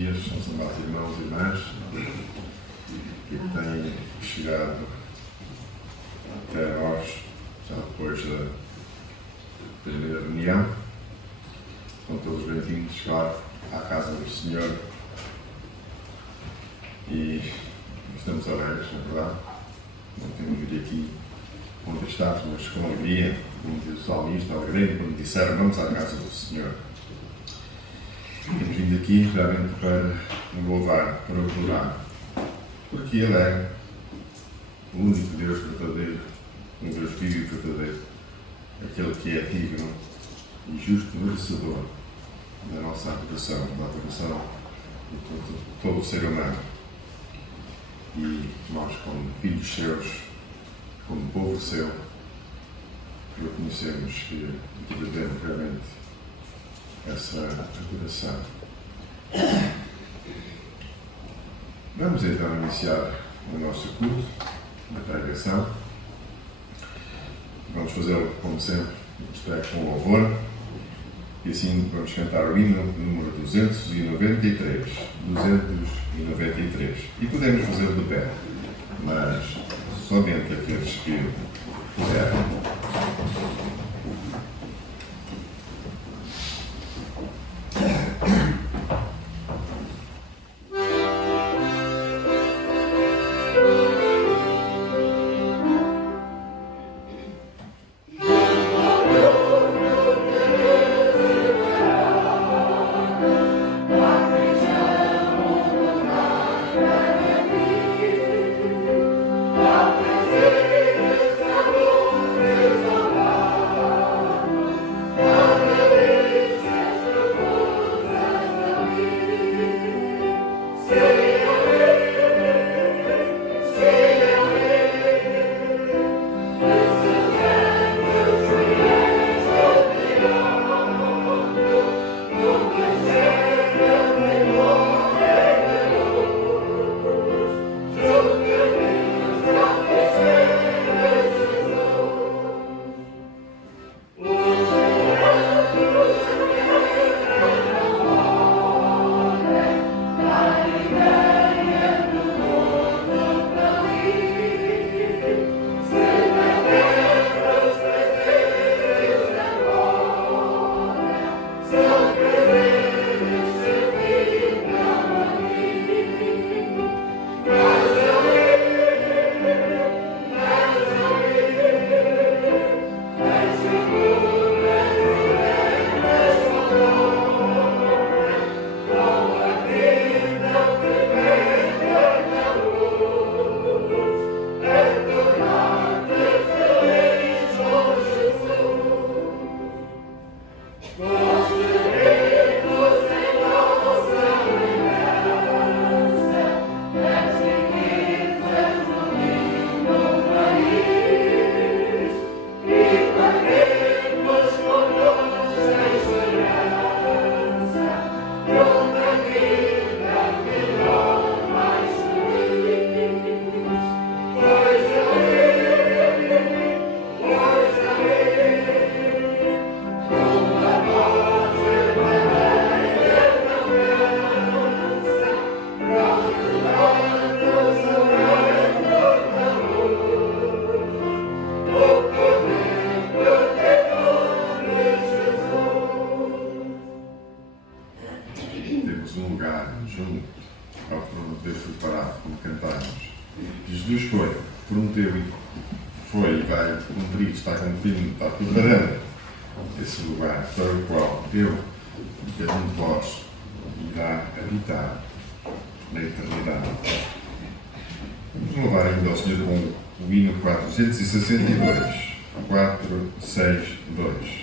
Matias, são amados irmãos e irmãs, que têm chegado até nós, já depois da primeira reunião. São todos bem-vindos, claro, à casa do Senhor. E estamos alegres, na verdade. Não temos vindo aqui contestados, mas com alegria, como diz o salmista, alegrei quando disseram: vamos à casa do Senhor. Temos vindo aqui realmente para louvar, para adorar, porque Ele é o único Deus verdadeiro, um Deus vivo e verdadeiro, aquele que é digno e justo merecedor da nossa adoração, da adoração de todo o ser humano. E nós, como filhos seus, como povo seu, reconhecemos que devemos realmente essa adoração. Vamos então iniciar o nosso culto da pregação. Vamos fazê-lo, como sempre, isto é, com louvor. E assim vamos cantar o hino número 293. 293. E podemos fazê-lo de pé, mas somente aqueles que puderem. Vamos louvar ainda ao Senhor com o hino 462. 462.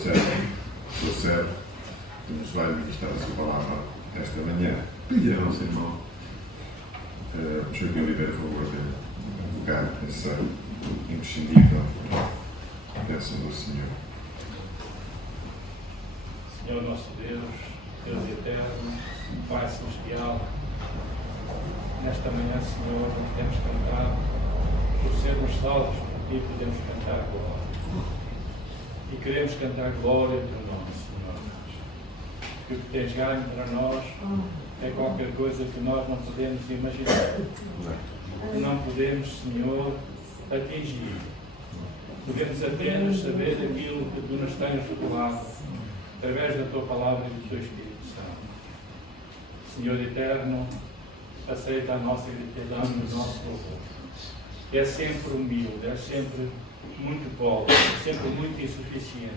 seu servo, que nos vai ministrar a sua palavra esta manhã. Pedir ao nosso irmão Joaquim Oliveira, por favor, de invocar essa imprescindível bênção do Senhor. Senhor nosso Deus, Deus eterno, Pai celestial, nesta manhã, Senhor, podemos cantar, por sermos salvos por Ti, podemos cantar glória. E queremos cantar glória do teu nome, Senhor. Que o que tens ganho para nós é qualquer coisa que nós não podemos imaginar. Que não podemos, Senhor, atingir. Podemos apenas saber aquilo que Tu nos tens revelado através da Tua palavra e do Teu Espírito Santo. Senhor eterno, aceita a nossa gratidão e o nosso louvor. É sempre humilde, é sempre muito pobre, é sempre muito insuficiente.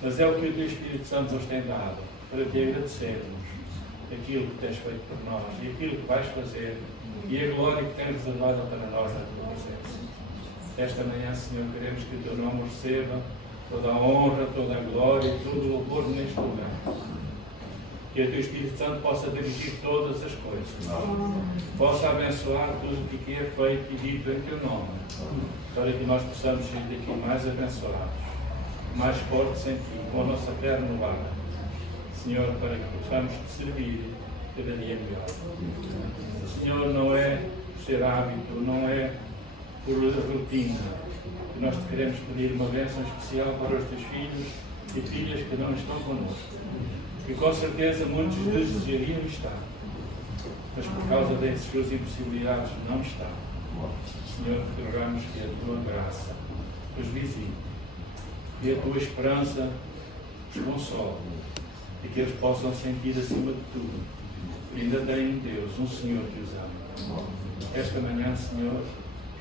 Mas é o que o Teu Espírito Santo nos tem dado para Te agradecermos aquilo que Tens feito por nós e aquilo que vais fazer e a glória que Tens reservado para nós na Tua presença. Esta manhã, Senhor, queremos que o Teu nome receba toda a honra, toda a glória e todo o louvor neste lugar. Que o Teu Espírito Santo possa dirigir todas as coisas, possa abençoar tudo o que é feito e dito em Teu nome, para que nós possamos sair daqui mais abençoados, mais fortes em Ti, com a nossa fé renovada. Senhor, para que possamos Te servir cada dia melhor. Senhor, não é por ser hábito, não é por rotina, que nós Te queremos pedir uma bênção especial para os Teus filhos e filhas que não estão connosco. E com certeza muitos desejariam estar, mas por causa das suas impossibilidades não estão. Senhor, te rogamos que a Tua graça os visite e a Tua esperança os console e que eles possam sentir acima de tudo que ainda têm um Deus, um Senhor que os ama. Esta manhã, Senhor,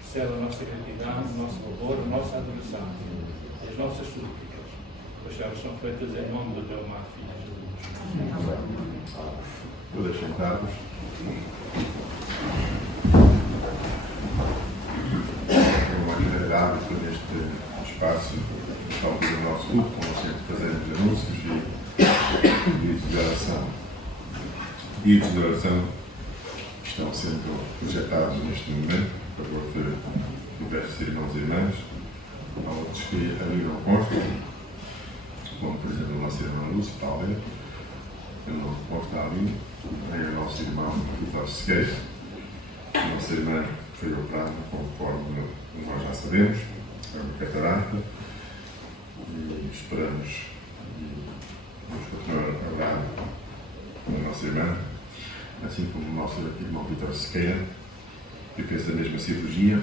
recebe a nossa gratidão, o nosso louvor, a nossa adoração e as nossas súplicas, pois elas são feitas em nome do Teu amado Filho Jesus. Todas sentados. É uma generalidade neste espaço, talvez o nosso grupo, como sempre fazemos anúncios e pedidos de oração. Pedidos de oração estão sendo projetados neste momento, por favor de diversos irmãos e irmãs. Há outros que ali não constam, como por exemplo a nossa irmã Lúcia, talvez. Eu não posso estar ali, é o nosso irmão Vitor Sequeira, a nossa irmã foi operada, conforme nós já sabemos, é uma catarata, e esperamos e vamos continuar a orar pela nossa irmã, assim como o nosso irmão Vitor Sequeira, que fez a mesma cirurgia,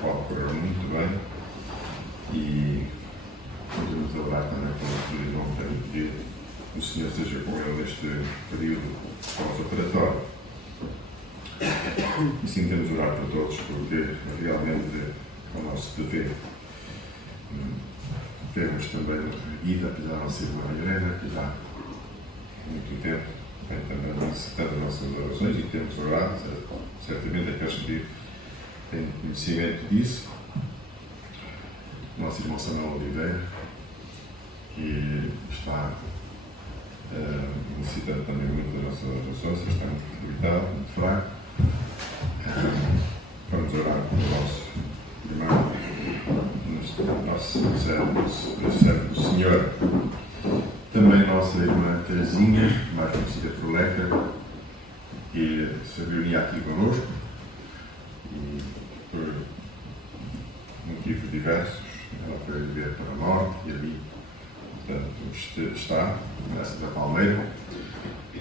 pode correr muito bem, e continuamos a orar também pelo irmão que tem pedido. O Senhor seja com ele neste período pós-operatório. E sim, temos de orar por todos, porque realmente é o nosso dever. Temos também a Guida, apesar de não ser uma Irena, que já há muito tempo vem também necessitando as nossas orações e temos orado, certamente aqueles que têm conhecimento disso. Nosso irmão Samuel Oliveira, que está necessitando também muito das nossas orações, está muito debilitado, muito fraco. Vamos orar pelo nosso irmão, nosso servo do Senhor. Também nossa irmã Terezinha, mais conhecida por Leca, que se reunia aqui connosco e por motivos diversos ela foi viver para a norte e ali, portanto, está nessa da Palmeira,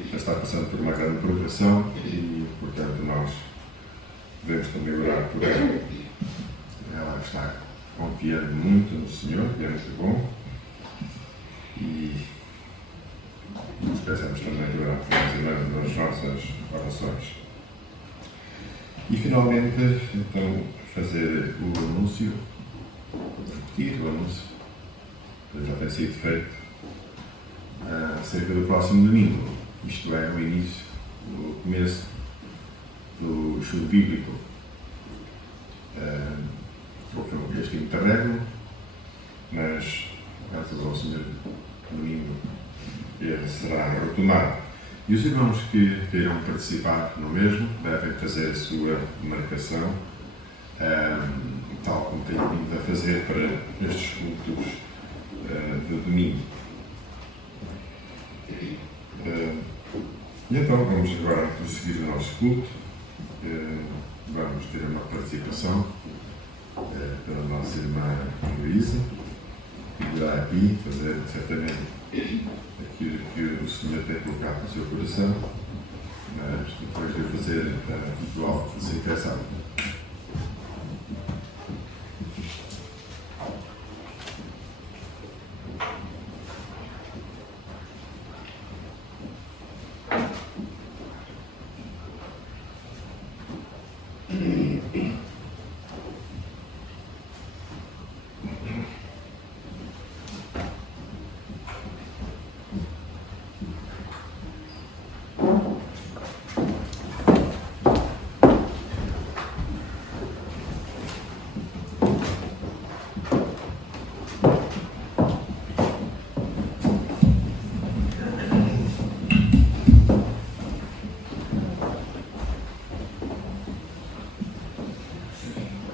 já está passando por uma grande provação e, portanto, nós devemos também orar por ela. Ela está confiando muito no Senhor, que é muito bom, e nos peçamos também de orar por nós irmãos nas nossas orações. E, finalmente, então, fazer o anúncio, repetir o anúncio, que já tem sido feito, acerca do próximo domingo, isto é, o início, o começo do estudo bíblico. Houve este interregno, mas tomado. E os irmãos que irão participar no mesmo devem fazer a sua marcação, tal como têm vindo a fazer para estes cultos de domingo. E então vamos agora prosseguir o nosso culto. Vamos ter uma participação pela nossa irmã Luísa, que irá aqui fazer certamente aquilo que o Senhor tem colocado no seu coração, mas depois de fazer a ritual de desinfecção.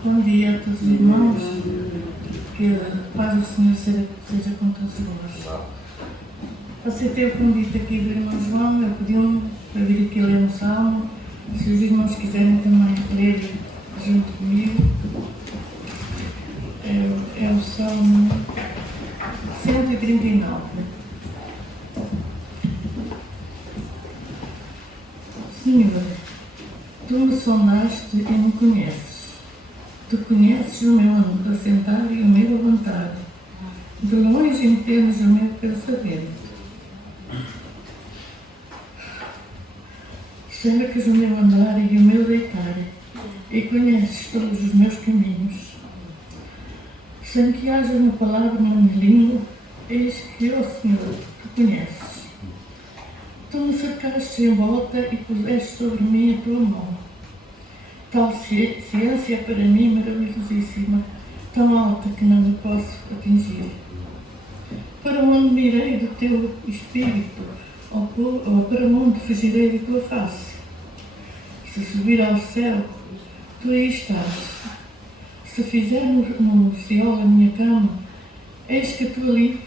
Bom dia a todos os irmãos, que a paz do Senhor seja com todos vós. Aceitei o convite aqui do irmão João, ele pediu-me para vir aqui ler um salmo. Se os irmãos quiserem também ler junto comigo, é o salmo 139. Senhor, tu me sondaste e me conheces. Tu conheces o meu assentar e o meu levantar. De longe entendes o meu pensamento. Cercas o meu andar e o meu deitar, e conheces todos os meus caminhos. Sem que haja uma palavra na minha língua, eis que, ó Senhor, tu conheces. Tu me cercaste em volta e puseste sobre mim a tua mão. Tal ciência é para mim maravilhosíssima, tão alta que não a posso atingir. Para onde me irei do teu espírito, ou para onde fugirei da tua face? Se subir ao céu, tu aí estás. Se fizer no céu a minha cama, eis que tu ali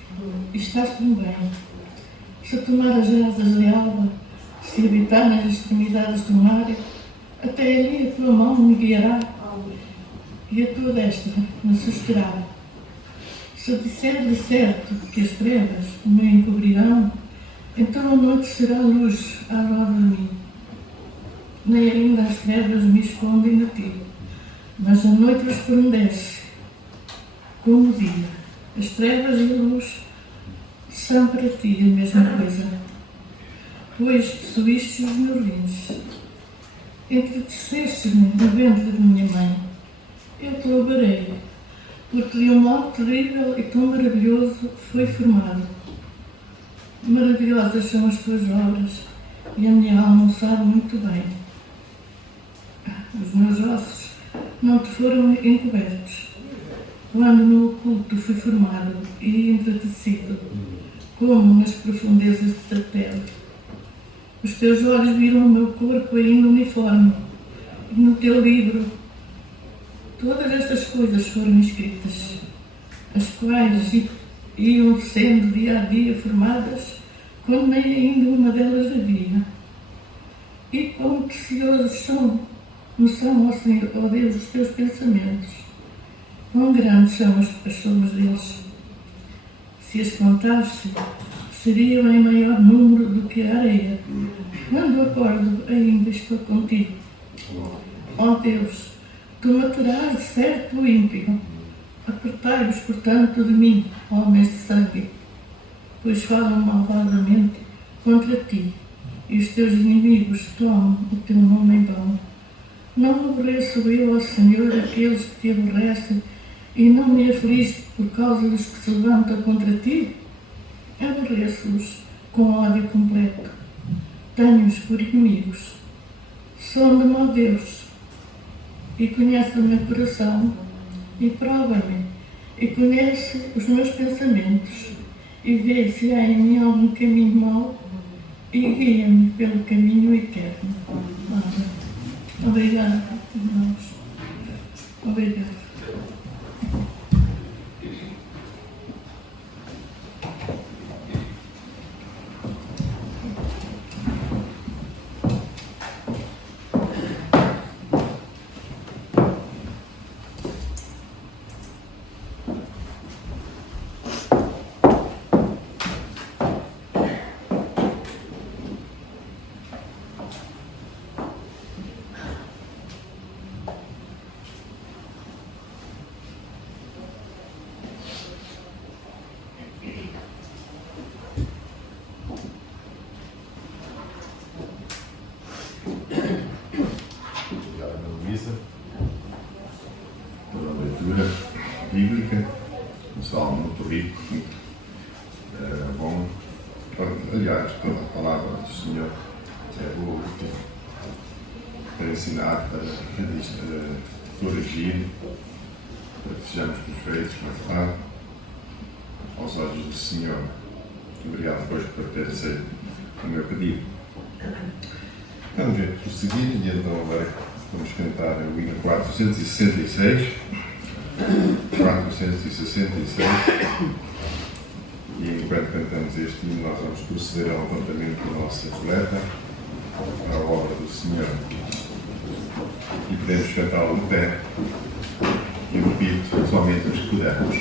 estás também. Se tomar as asas de alva, se habitar nas extremidades do mar, até ali a tua mão me guiará e a tua destra me susterá. Se disser de certo que as trevas me encobrirão, então a noite será luz à roda de mim. Nem ainda as trevas me escondem de ti, mas a noite resplandece como o dia. As trevas e a luz são para ti a mesma coisa, pois possuíste os meus rins. Entreteceste-me no ventre de minha mãe. Eu te louvarei, porque de um modo terrível e tão maravilhoso foi formado. Maravilhosas são as tuas obras, e a minha alma o sabe muito bem. Os meus ossos não te foram encobertos, quando no oculto fui formado e entretecido, como nas profundezas da terra. Os teus olhos viram o meu corpo ainda uniforme, e no teu livro todas estas coisas foram escritas, as quais iam sendo dia a dia formadas, quando nem ainda uma delas havia. E quão preciosos são, ó Senhor, ó Deus, os teus pensamentos, quão grandes são as somas deles. Se as contasse, seriam em maior número do que a areia. Quando acordo, ainda estou contigo. Ó Deus, tu matarás de certo o ímpio. Apartai-vos, portanto, de mim, homens de sangue, pois falam malvadamente contra ti, e os teus inimigos tomam o teu nome em vão. Não aborreço eu, ó Senhor, aqueles que te aborrecem, e não me aflige por causa dos que se levantam contra ti? Aborreço-os com ódio completo. Tenho-os por inimigos. Sonda-me, ó Deus, e conhece o meu coração, e prova-me, e conhece os meus pensamentos, e vê se há em mim algum caminho mau, e guia-me pelo caminho eterno. Amém. Obrigada, irmãos. Obrigada. Pela leitura bíblica, um salmo muito rico, muito bom. Aliás, toda a palavra do Senhor é boa, útil para ensinar, para corrigir, para que sejamos perfeitos, na verdade, aos olhos do Senhor. Obrigado, pois, por ter aceito o meu pedido. Vamos ver, prosseguir, e então agora vamos cantar o hino 466. 466. E enquanto cantamos este hino, nós vamos proceder ao levantamento da nossa coleta, à obra do Senhor. E podemos cantá-lo no pé. E repito, somente os que pudermos.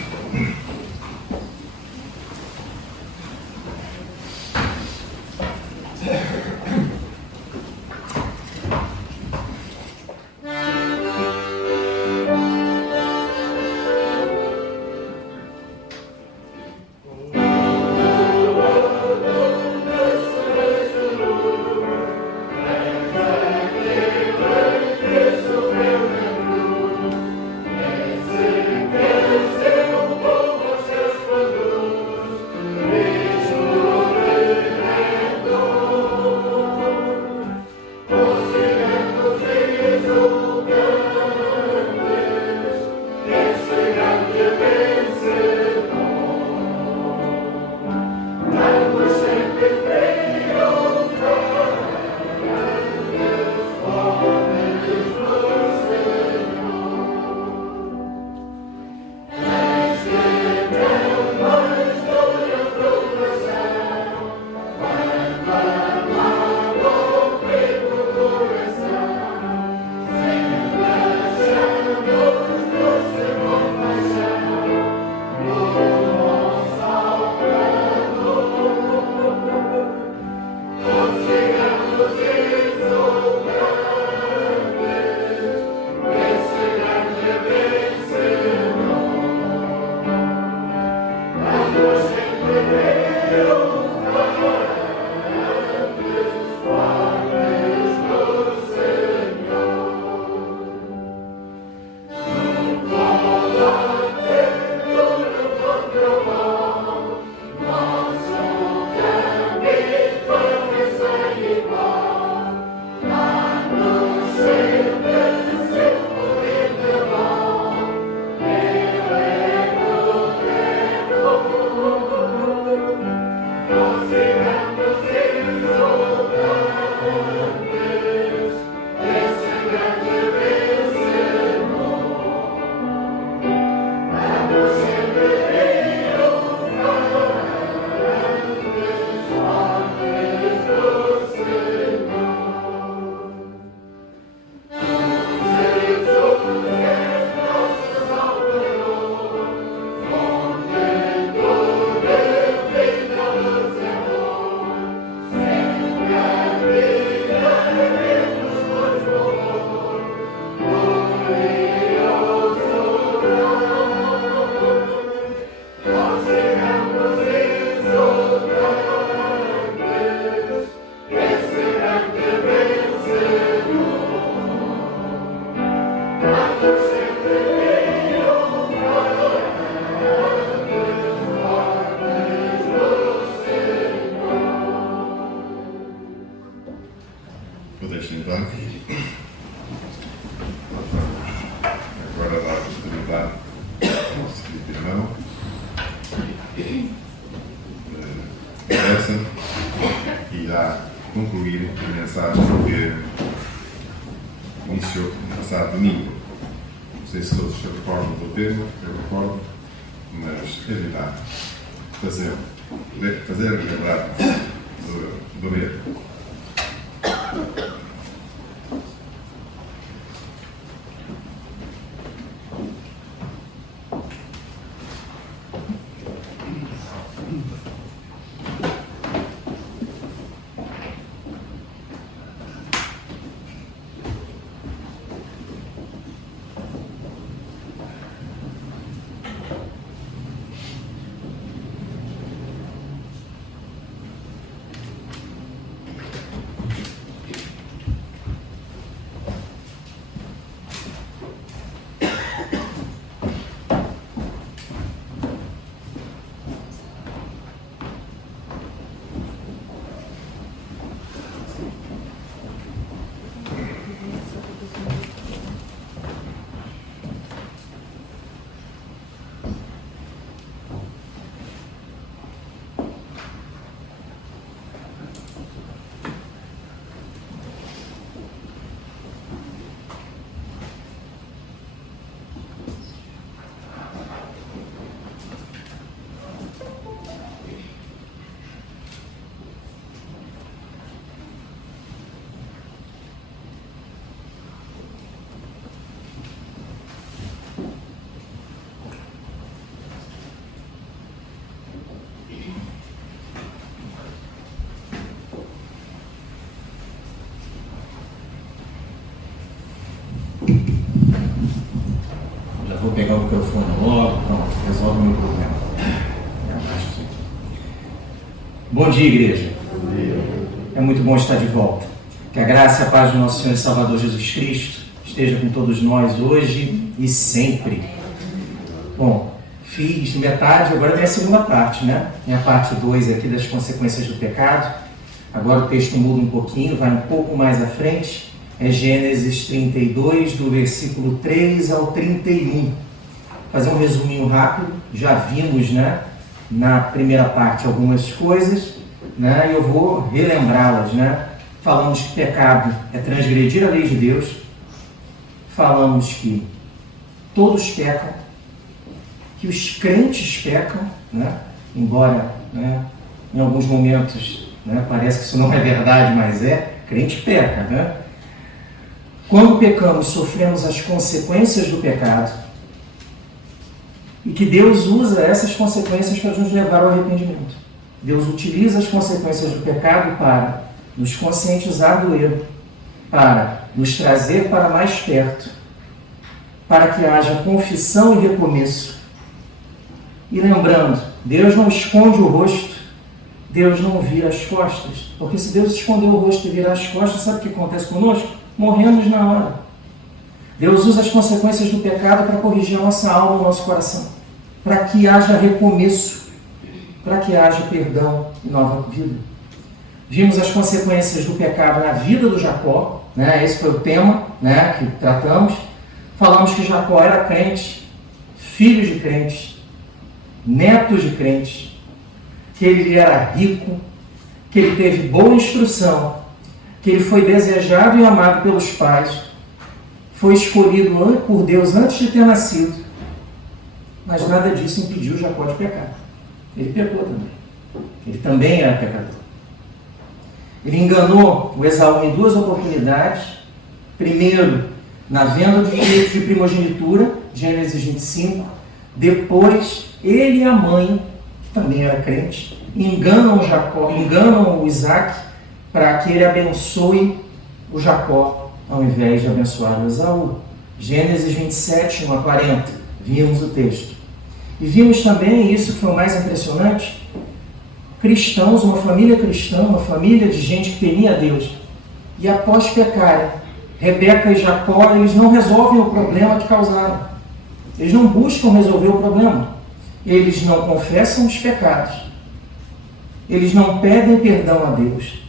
Podeis sentar. Nós vamos agora dar oportunidade ao nosso querido irmão. Essa irá concluir a mensagem que iniciou no passado domingo. Não sei se todos se recordam do tema, eu recordo, mas evitar fazer lembrar do erro. Vou pegar o microfone logo, pronto, resolve o meu problema. Bom dia, igreja. Bom dia. É muito bom estar de volta. Que a graça e a paz do nosso Senhor e Salvador Jesus Cristo esteja com todos nós hoje e sempre. Bom, fiz metade, agora vem a segunda parte, né? Minha parte 2 aqui das consequências do pecado. Agora o texto muda um pouquinho, vai um pouco mais à frente. É Gênesis 32, do versículo 3 ao 31. Fazer um resuminho rápido. Já vimos, né, na primeira parte algumas coisas, né, e eu vou relembrá-las, né? Falamos que pecado é transgredir a lei de Deus. Falamos que todos pecam, que os crentes pecam, né? Embora, né, em alguns momentos, né, parece que isso não é verdade, mas crente peca, né? Quando pecamos, sofremos as consequências do pecado e que Deus usa essas consequências para nos levar ao arrependimento. Deus utiliza as consequências do pecado para nos conscientizar do erro, para nos trazer para mais perto, para que haja confissão e recomeço. E lembrando, Deus não esconde o rosto, Deus não vira as costas, porque se Deus esconder o rosto e virar as costas, sabe o que acontece conosco? Morremos na hora. Deus usa as consequências do pecado para corrigir a nossa alma, o nosso coração, para que haja recomeço, para que haja perdão e nova vida. Vimos as consequências do pecado na vida do Jacó, né? Esse foi o tema, né, que tratamos. Falamos que Jacó era crente, filho de crente, neto de crente, que ele era rico, que ele teve boa instrução, que ele foi desejado e amado pelos pais, foi escolhido por Deus antes de ter nascido, mas nada disso impediu Jacó de pecar. Ele pecou também. Ele também era pecador. Ele enganou o Esaú em 2 oportunidades. Primeiro, na venda dos direitos de primogenitura, Gênesis 25. Depois, ele e a mãe, que também era crente, enganam o Isaac, para que ele abençoe o Jacó, ao invés de abençoar o Esaú. Gênesis 27, 1 a 40. Vimos o texto. E vimos também, isso que foi o mais impressionante, cristãos, uma família cristã, uma família de gente que temia a Deus. E após pecarem, Rebeca e Jacó, eles não resolvem o problema que causaram. Eles não buscam resolver o problema. Eles não confessam os pecados. Eles não pedem perdão a Deus.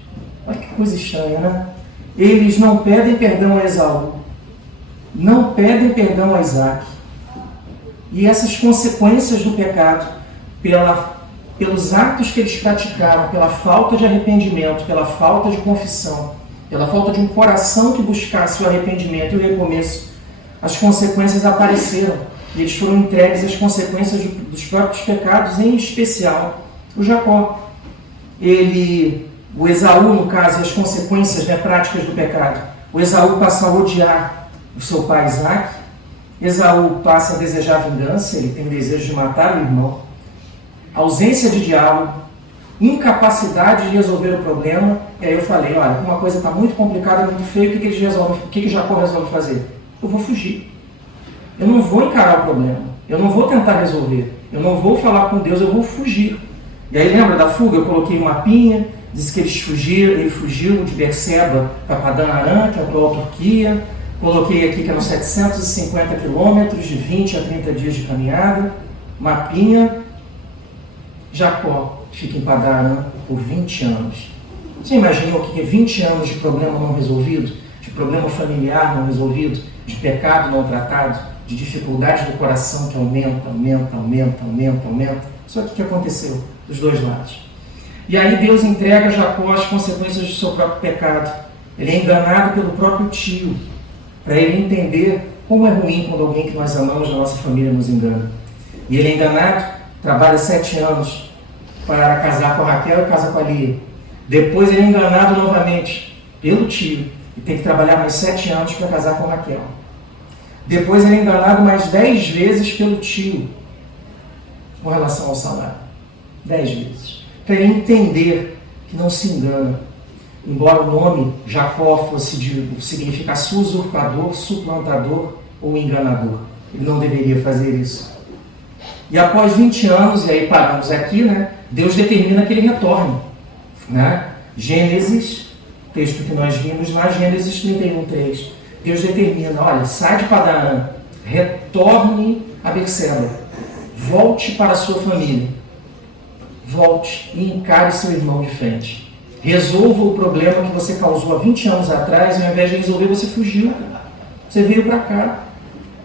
Olha que coisa estranha, né? Eles não pedem perdão a Esaú. Não pedem perdão a Isaac. E essas consequências do pecado, pela pelos atos que eles praticaram, pela falta de arrependimento, pela falta de confissão, pela falta de um coração que buscasse o arrependimento e o recomeço, as consequências apareceram. E eles foram entregues às consequências dos próprios pecados, em especial o Jacó. O Esaú, no caso, as consequências, né, práticas do pecado. O Esaú passa a odiar o seu pai Isaac. Esaú passa a desejar vingança, ele tem o desejo de matar o irmão. Ausência de diálogo, incapacidade de resolver o problema. E aí eu falei, olha, uma coisa está muito complicada, muito feia, o que Jacó resolve fazer? Eu vou fugir. Eu não vou encarar o problema. Eu não vou tentar resolver. Eu não vou falar com Deus, eu vou fugir. E aí lembra da fuga? Eu coloquei um mapinha, disse que ele fugiu de Berseba para Padan Aram, que é a atual Turquia. Coloquei aqui que eram 750 quilômetros, de 20 a 30 dias de caminhada. Mapinha. Jacó fica em Padan Aram por 20 anos. Você imaginou o que é 20 anos de problema não resolvido? De problema familiar não resolvido? De pecado não tratado? De dificuldade do coração que aumenta. Só que o que aconteceu dos dois lados? E aí Deus entrega a Jacó as consequências do seu próprio pecado. Ele é enganado pelo próprio tio, para ele entender como é ruim quando alguém que nós amamos da nossa família nos engana. E ele é enganado, trabalha 7 anos para casar com a Raquel e casa com a Lia. Depois ele é enganado novamente pelo tio e tem que trabalhar mais 7 anos para casar com a Raquel. Depois ele é enganado mais 10 vezes pelo tio com relação ao salário. 10 vezes. Para ele entender que não se engana. Embora o nome Jacó significasse usurpador, suplantador ou enganador. Ele não deveria fazer isso. E após 20 anos, e aí paramos aqui, né, Deus determina que ele retorne. Né? Gênesis, texto que nós vimos lá, Gênesis 31:3. Deus determina, olha, sai de Padan Aram, retorne a Berseba, volte para a sua família, volte e encare seu irmão de frente. Resolva o problema que você causou há 20 anos atrás, e ao invés de resolver, você fugiu. Você veio para cá.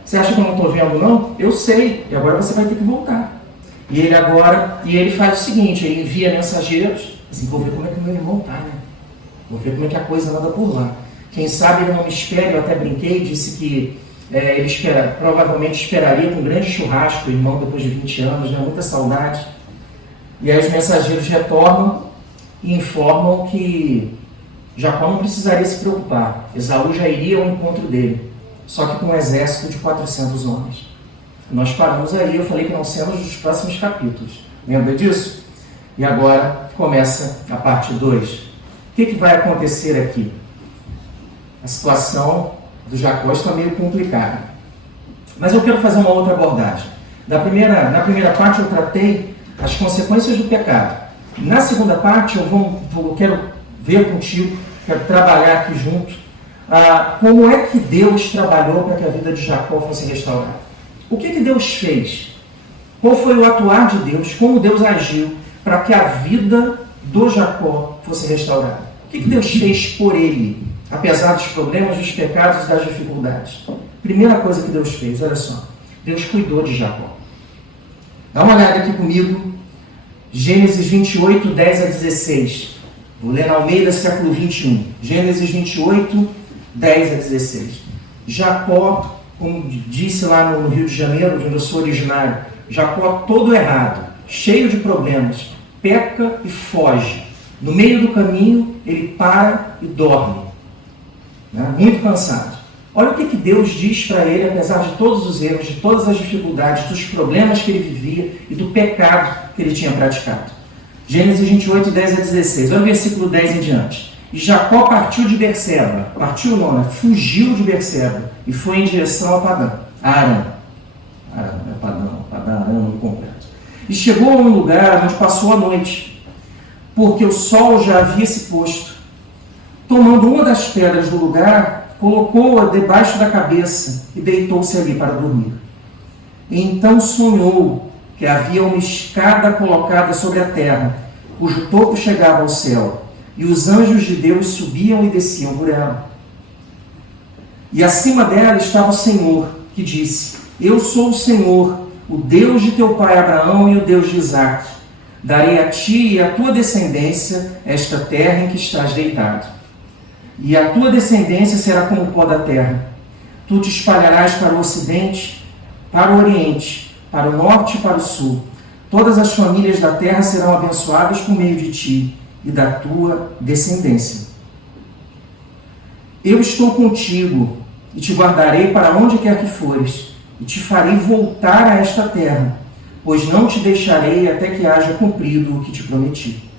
Você acha que eu não estou vendo, não? Eu sei, e agora você vai ter que voltar. E ele faz o seguinte, ele envia mensageiros, assim, vou ver como é que o meu irmão está, né? Vou ver como é que a coisa anda por lá. Quem sabe ele não me espera, eu até brinquei, disse que ele provavelmente esperaria com um grande churrasco, o irmão, depois de 20 anos, né? Muita saudade. E aí os mensageiros retornam e informam que Jacó não precisaria se preocupar. Esaú já iria ao encontro dele, só que com um exército de 400 homens. Nós paramos aí, eu falei que não seremos dos próximos capítulos. Lembra disso? E agora começa a parte 2. O que vai acontecer aqui? A situação do Jacó está meio complicada. Mas eu quero fazer uma outra abordagem. Na primeira parte eu tratei as consequências do pecado. Na segunda parte eu quero ver contigo, quero trabalhar aqui junto, como é que Deus trabalhou para que a vida de Jacó fosse restaurada. O que Deus fez? Qual foi o atuar de Deus? Como Deus agiu para que a vida do Jacó fosse restaurada? O que Deus fez por ele, apesar dos problemas, dos pecados e das dificuldades? Primeira coisa que Deus fez, olha só, Deus cuidou de Jacó. Dá uma olhada aqui comigo, Gênesis 28, 10 a 16. Vou ler na Almeida, século 21. Gênesis 28, 10 a 16. Jacó, como disse lá no Rio de Janeiro, onde eu sou originário, Jacó todo errado, cheio de problemas, peca e foge. No meio do caminho, ele para e dorme. Né? Muito cansado. Olha o que Deus diz para ele, apesar de todos os erros, de todas as dificuldades, dos problemas que ele vivia e do pecado que ele tinha praticado. Gênesis 28, 10 a 16. Olha o versículo 10 em diante. E Jacó partiu de Berseba, fugiu de Berseba e foi em direção a Padan Aram. Padan Aram no completo. E chegou a um lugar onde passou a noite, porque o sol já havia se posto. Tomando uma das pedras do lugar, colocou-a debaixo da cabeça e deitou-se ali para dormir. E então sonhou que havia uma escada colocada sobre a terra, cujo topo chegava ao céu, e os anjos de Deus subiam e desciam por ela. E acima dela estava o Senhor, que disse: Eu sou o Senhor, o Deus de teu pai Abraão e o Deus de Isaque. Darei a ti e à tua descendência esta terra em que estás deitado. E a tua descendência será como o pó da terra. Tu te espalharás para o ocidente, para o oriente, para o norte e para o sul. Todas as famílias da terra serão abençoadas por meio de ti e da tua descendência. Eu estou contigo e te guardarei para onde quer que fores, e te farei voltar a esta terra, pois não te deixarei até que haja cumprido o que te prometi.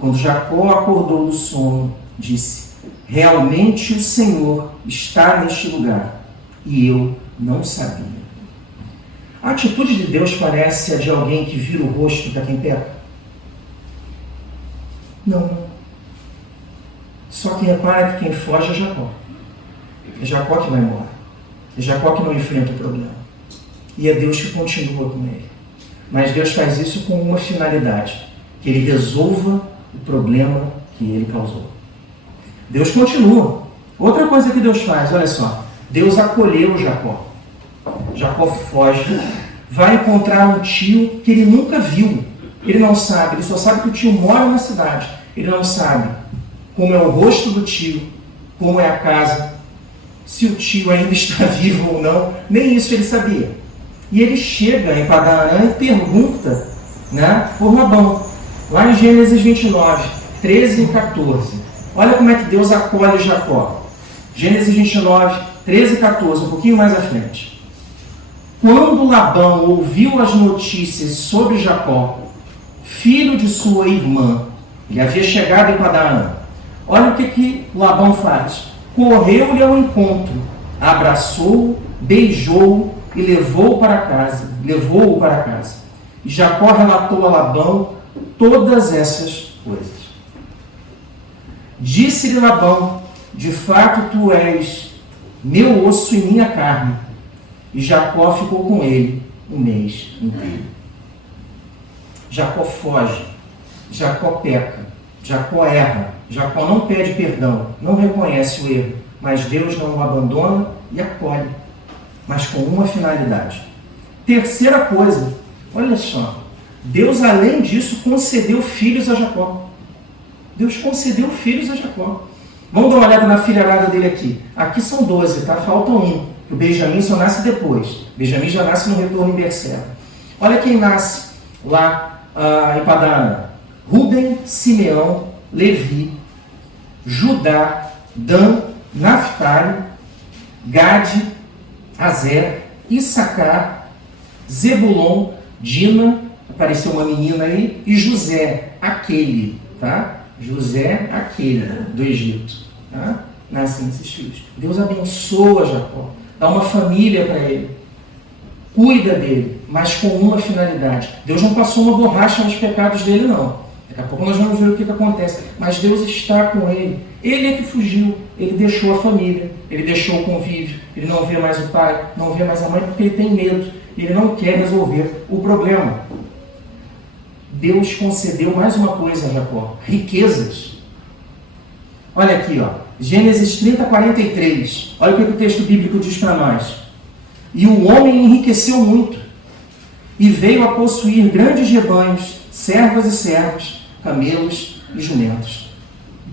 Quando Jacó acordou do sono, disse: realmente o Senhor está neste lugar, e eu não sabia. A atitude de Deus parece a de alguém que vira o rosto para quem peca? Não. Só que repara que quem foge é Jacó. É Jacó que vai embora. É Jacó que não enfrenta o problema. E é Deus que continua com ele. Mas Deus faz isso com uma finalidade: que ele resolva o problema que ele causou. Deus continua. Outra coisa que Deus faz, olha só. Deus acolheu Jacó. Jacó foge, vai encontrar um tio que ele nunca viu. Ele não sabe, ele só sabe que o tio mora na cidade. Ele não sabe como é o rosto do tio, como é a casa, se o tio ainda está vivo ou não. Nem isso ele sabia. E ele chega em Padã-Arã e pergunta, por Labão, lá em Gênesis 29, 13 e 14. Olha como é que Deus acolhe Jacó. Gênesis 29, 13 e 14, um pouquinho mais à frente. Quando Labão ouviu as notícias sobre Jacó, filho de sua irmã, ele havia chegado em Padã-Arã, olha o que Labão faz. Correu-lhe ao encontro, abraçou-o, beijou-o e levou-o para casa. E Jacó relatou a Labão todas essas coisas. Disse-lhe Labão: de fato tu és meu osso e minha carne. E Jacó ficou com ele um mês inteiro. Jacó foge, Jacó peca, Jacó erra, Jacó não pede perdão, não reconhece o erro, mas Deus não o abandona e acolhe, mas com uma finalidade. Terceira coisa, olha só, Deus além disso concedeu filhos a Jacó. Deus concedeu filhos a Jacó. Vamos dar uma olhada na filharada dele aqui. Aqui são 12, tá? Falta um. O Benjamim só nasce depois. Benjamim já nasce no retorno em Berseba. Olha quem nasce lá em Padã-Arã. Rúben, Simeão, Levi, Judá, Dan, Naftali, Gade, Azer, Issacar, Zebulon, Dina, apareceu uma menina aí, e José, aquele, tá? José, aquele do Egito, tá? Nascem esses filhos. Deus abençoa Jacó, dá uma família para ele, cuida dele, mas com uma finalidade. Deus não passou uma borracha nos pecados dele, não. Daqui a pouco nós vamos ver o que acontece. Mas Deus está com ele. Ele é que fugiu, ele deixou a família, ele deixou o convívio, ele não vê mais o pai, não vê mais a mãe, porque ele tem medo, ele não quer resolver o problema. Deus concedeu mais uma coisa a Jacó: riquezas. Olha aqui, ó, Gênesis 30, 43. Olha o que o texto bíblico diz para nós. E o homem enriqueceu muito, e veio a possuir grandes rebanhos, servas e servos, camelos e jumentos.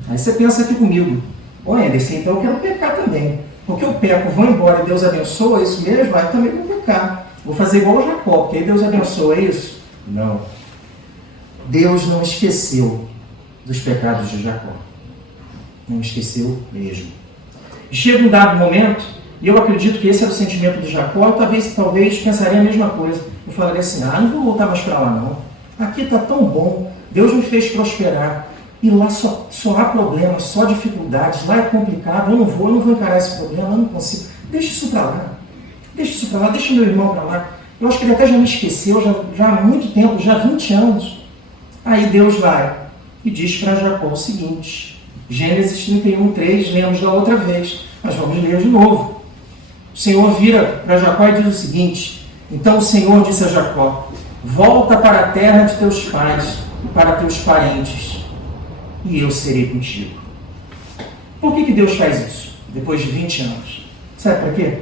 Aí você pensa aqui comigo: olha, Anderson, então eu quero pecar também. Porque eu peco, vou embora e Deus abençoa, é isso mesmo? Aí eu também vou pecar. Vou fazer igual o Jacó, porque aí Deus abençoa, é isso? Não. Deus não esqueceu dos pecados de Jacó. Não esqueceu mesmo. E chega um dado momento, e eu acredito que esse era o sentimento de Jacó, eu talvez pensaria a mesma coisa. Eu falaria assim: não vou voltar mais para lá não. Aqui está tão bom, Deus me fez prosperar. E lá só há problemas, só dificuldades, lá é complicado, eu não vou encarar esse problema, eu não consigo. Deixa isso para lá, deixa meu irmão para lá. Eu acho que ele até já me esqueceu, já há muito tempo, já há 20 anos. Aí Deus vai e diz para Jacó o seguinte, Gênesis 31, 3, lemos da outra vez, mas vamos ler de novo. O Senhor vira para Jacó e diz o seguinte: então o Senhor disse a Jacó: volta para a terra de teus pais e para teus parentes, e eu serei contigo. Por que Deus faz isso, depois de 20 anos? Sabe para quê?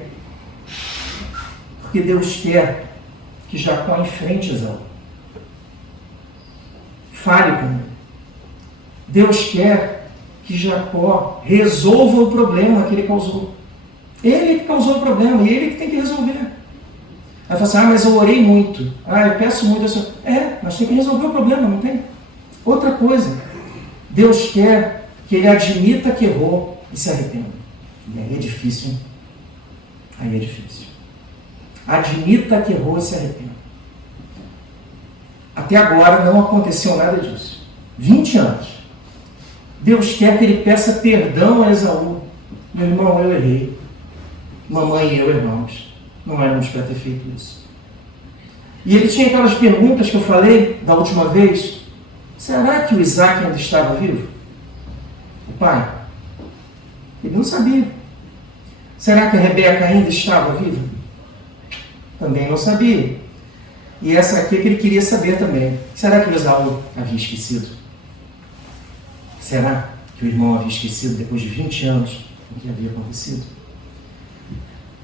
Porque Deus quer que Jacó enfrente Esaú. fale com ele. Deus quer que Jacó resolva o problema que ele causou. Ele que causou o problema e ele que tem que resolver. Aí fala assim, mas eu orei muito. Eu peço muito. Nós temos que resolver o problema, não tem? Outra coisa, Deus quer que ele admita que errou e se arrependa. E aí é difícil, hein? Aí é difícil. Admita que errou e se arrependa. Até agora não aconteceu nada disso. 20 anos. Deus quer que ele peça perdão a Esaú. Meu irmão, eu errei. Mamãe e eu erramos. Não éramos para ter feito isso. E ele tinha aquelas perguntas que eu falei da última vez. Será que o Isaac ainda estava vivo? O pai? Ele não sabia. Será que a Rebeca ainda estava viva? Também não sabia. E essa aqui é que ele queria saber também. Será que o Esaú havia esquecido? Será que o irmão havia esquecido depois de 20 anos o que havia acontecido?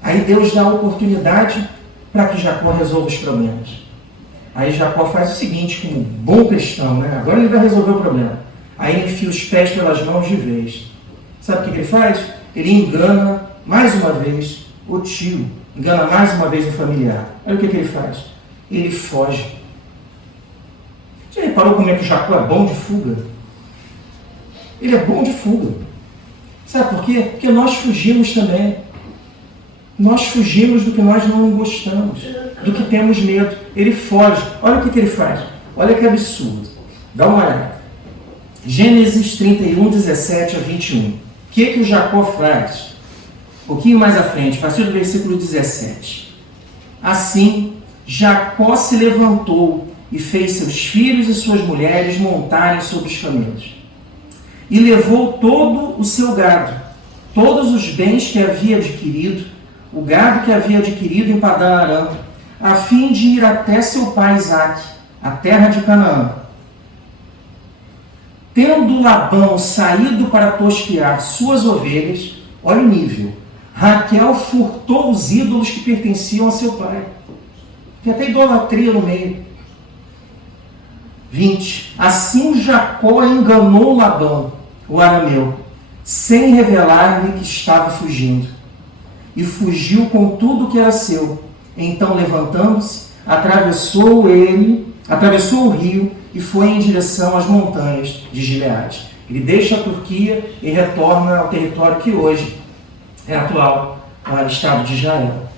Aí Deus dá a oportunidade para que Jacó resolva os problemas. Aí Jacó faz o seguinte, como bom cristão, né? Agora ele vai resolver o problema. Aí ele enfia os pés pelas mãos de vez. Sabe o que ele faz? Ele engana mais uma vez o tio, engana mais uma vez o familiar. Olha o que ele faz. Ele foge. Você reparou como é que Jacó é bom de fuga? Ele é bom de fuga. Sabe por quê? Porque nós fugimos também. Nós fugimos do que nós não gostamos, do que temos medo. Ele foge. Olha o que ele faz. Olha que absurdo. Dá uma olhada. Gênesis 31, 17 a 21. O que o Jacó faz? Um pouquinho mais à frente, a partir do versículo 17. Assim, Jacó se levantou e fez seus filhos e suas mulheres montarem sobre os camelos. E levou todo o seu gado, todos os bens que havia adquirido, o gado que havia adquirido em Padã Arã, a fim de ir até seu pai Isaque, a terra de Canaã. Tendo Labão saído para tosquear suas ovelhas, olha o nível, Raquel furtou os ídolos que pertenciam a seu pai. Tem até idolatria no meio. 20. Assim Jacó enganou Labão, o arameu, sem revelar-lhe que estava fugindo. E fugiu com tudo que era seu. Então, levantando-se, atravessou o rio e foi em direção às montanhas de Gileade. Ele deixa a Turquia e retorna ao território que hoje é atual, ao estado de Israel.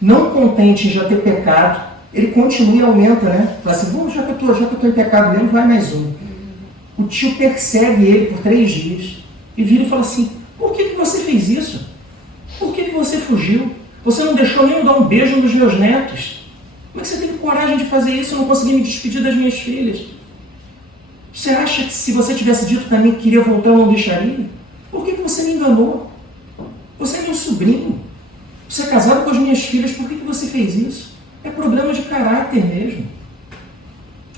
Não contente em já ter pecado, ele continua e aumenta, né? Fala assim, já que eu estou em pecado mesmo, vai mais um. O tio persegue ele por 3 dias e vira e fala assim, por que você fez isso? Por que você fugiu? Você não deixou nem eu dar um beijo nos meus netos? Como é que você teve coragem de fazer isso? Eu não consegui me despedir das minhas filhas. Você acha que se você tivesse dito para mim que queria voltar, eu não deixaria? Por que você me enganou? Você é meu sobrinho. Você é casado com as minhas filhas. Por que você fez isso? É problema de caráter mesmo.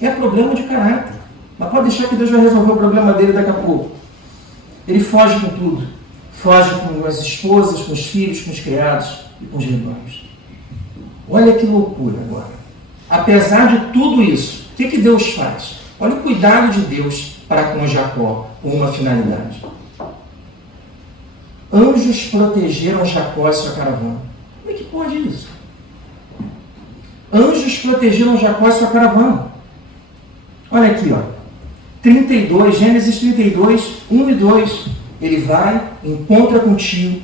É problema de caráter. Mas pode deixar que Deus vai resolver o problema dele daqui a pouco. Ele foge com tudo. Foge com as esposas, com os filhos, com os criados e com os irmãos. Olha que loucura agora. Apesar de tudo isso, o que Deus faz? Olha o cuidado de Deus para com Jacó, com uma finalidade. Anjos protegeram Jacó e sua caravana. Como é que pode isso? Anjos protegeram Jacó e sua caravana. Olha aqui, ó. 32, Gênesis 32, 1 e 2. Ele vai, encontra com o tio.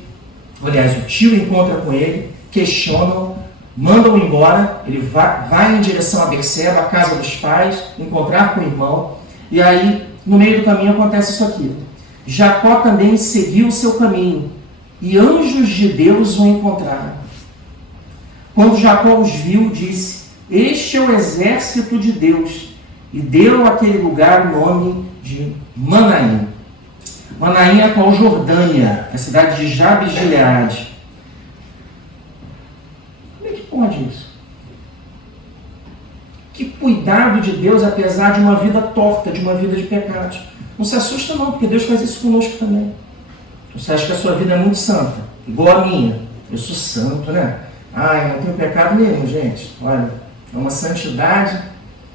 Aliás, o tio encontra com ele, questionam, mandam embora. Ele vai em direção a Berseba, a casa dos pais, encontrar com o irmão. E aí, no meio do caminho, acontece isso aqui. Jacó também seguiu o seu caminho, e anjos de Deus o encontraram. Quando Jacó os viu, disse, este é o exército de Deus, e deu àquele lugar o nome de Manaim. Manaim é a atual Jordânia, a cidade de Jabes de Gileade. Como é que pode isso? Que cuidado de Deus, apesar de uma vida torta, de uma vida de pecados. Não se assusta não, porque Deus faz isso conosco também. Você acha que a sua vida é muito santa, igual a minha. Eu sou santo, né? Eu não tenho pecado nenhum, gente. Olha, é uma santidade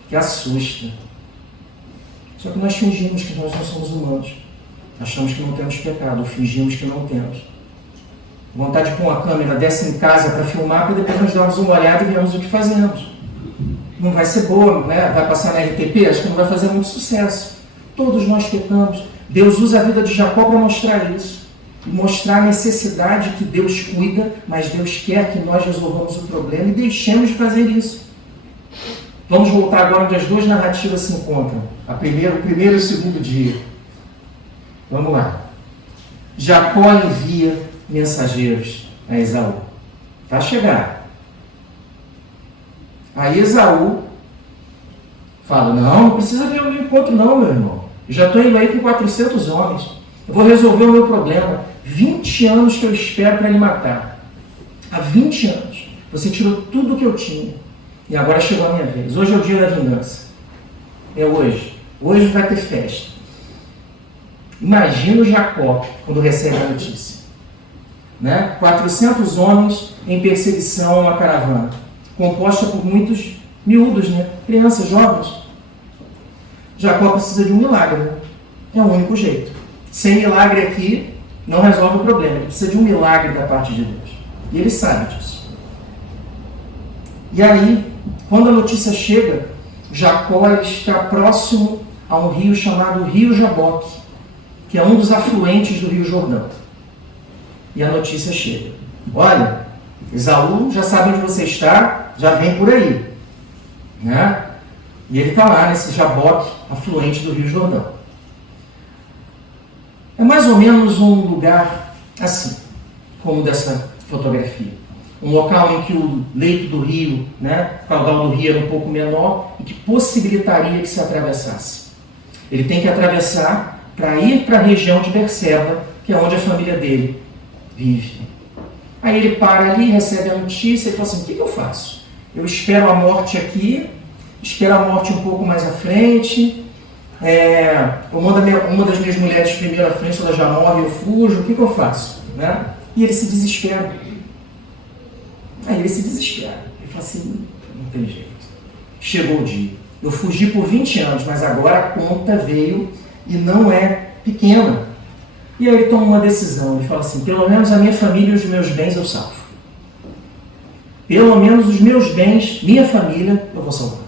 que assusta. Só que nós fingimos que nós não somos humanos. Achamos que não temos pecado, ou fingimos que não temos. Vontade de pôr uma câmera dessa em casa para filmar, para depois nós darmos uma olhada e vermos o que fazemos. Não vai ser boa, né? Vai passar na RTP, acho que não vai fazer muito sucesso. Todos nós pecamos. Deus usa a vida de Jacó para mostrar isso. E mostrar a necessidade que Deus cuida, mas Deus quer que nós resolvamos o problema e deixemos de fazer isso. Vamos voltar agora onde as duas narrativas se encontram. O primeiro e o segundo dia. Vamos lá. Jacó envia mensageiros a Esaú. Vai chegar. Aí Esaú fala, não precisa vir ao meu encontro não, meu irmão. Eu já estou indo aí com 400 homens. Eu vou resolver o meu problema. 20 anos que eu espero para ele matar. Há 20 anos. Você tirou tudo o que eu tinha. E agora chegou a minha vez. Hoje é o dia da vingança. É hoje. Hoje vai ter festa. Imagina o Jacó quando recebe a notícia. Né? 400 homens em perseguição a uma caravana. Composta por muitos miúdos, né? Crianças, jovens. Jacó precisa de um milagre. Né? É o único jeito. Sem milagre aqui, não resolve o problema. Ele precisa de um milagre da parte de Deus. E ele sabe disso. E aí, quando a notícia chega, Jacó está próximo a um rio chamado Rio Jaboque, que é um dos afluentes do Rio Jordão. E a notícia chega. Olha, Esaú já sabe onde você está, já vem por aí. Né? E ele está lá nesse Jaboque, afluente do Rio Jordão. É mais ou menos um lugar assim, como dessa fotografia. Um local em que o leito do rio, né, o caudal do rio era um pouco menor e que possibilitaria que se atravessasse. Ele tem que atravessar para ir para a região de Berseba, que é onde a família dele vive. Aí ele para ali, recebe a notícia e fala assim, o que eu faço? Eu espero a morte aqui, espero a morte um pouco mais à frente, eu mando uma das minhas mulheres primeiro à frente, ela já morre, eu fujo, o que eu faço? Né? E ele se desespera. Aí ele se desespera. Ele fala assim, não tem jeito. Chegou o dia. Eu fugi por 20 anos, mas agora a conta veio e não é pequena. E aí ele toma uma decisão. Ele fala assim, pelo menos a minha família e os meus bens eu salvo. Pelo menos os meus bens, minha família, eu vou salvar.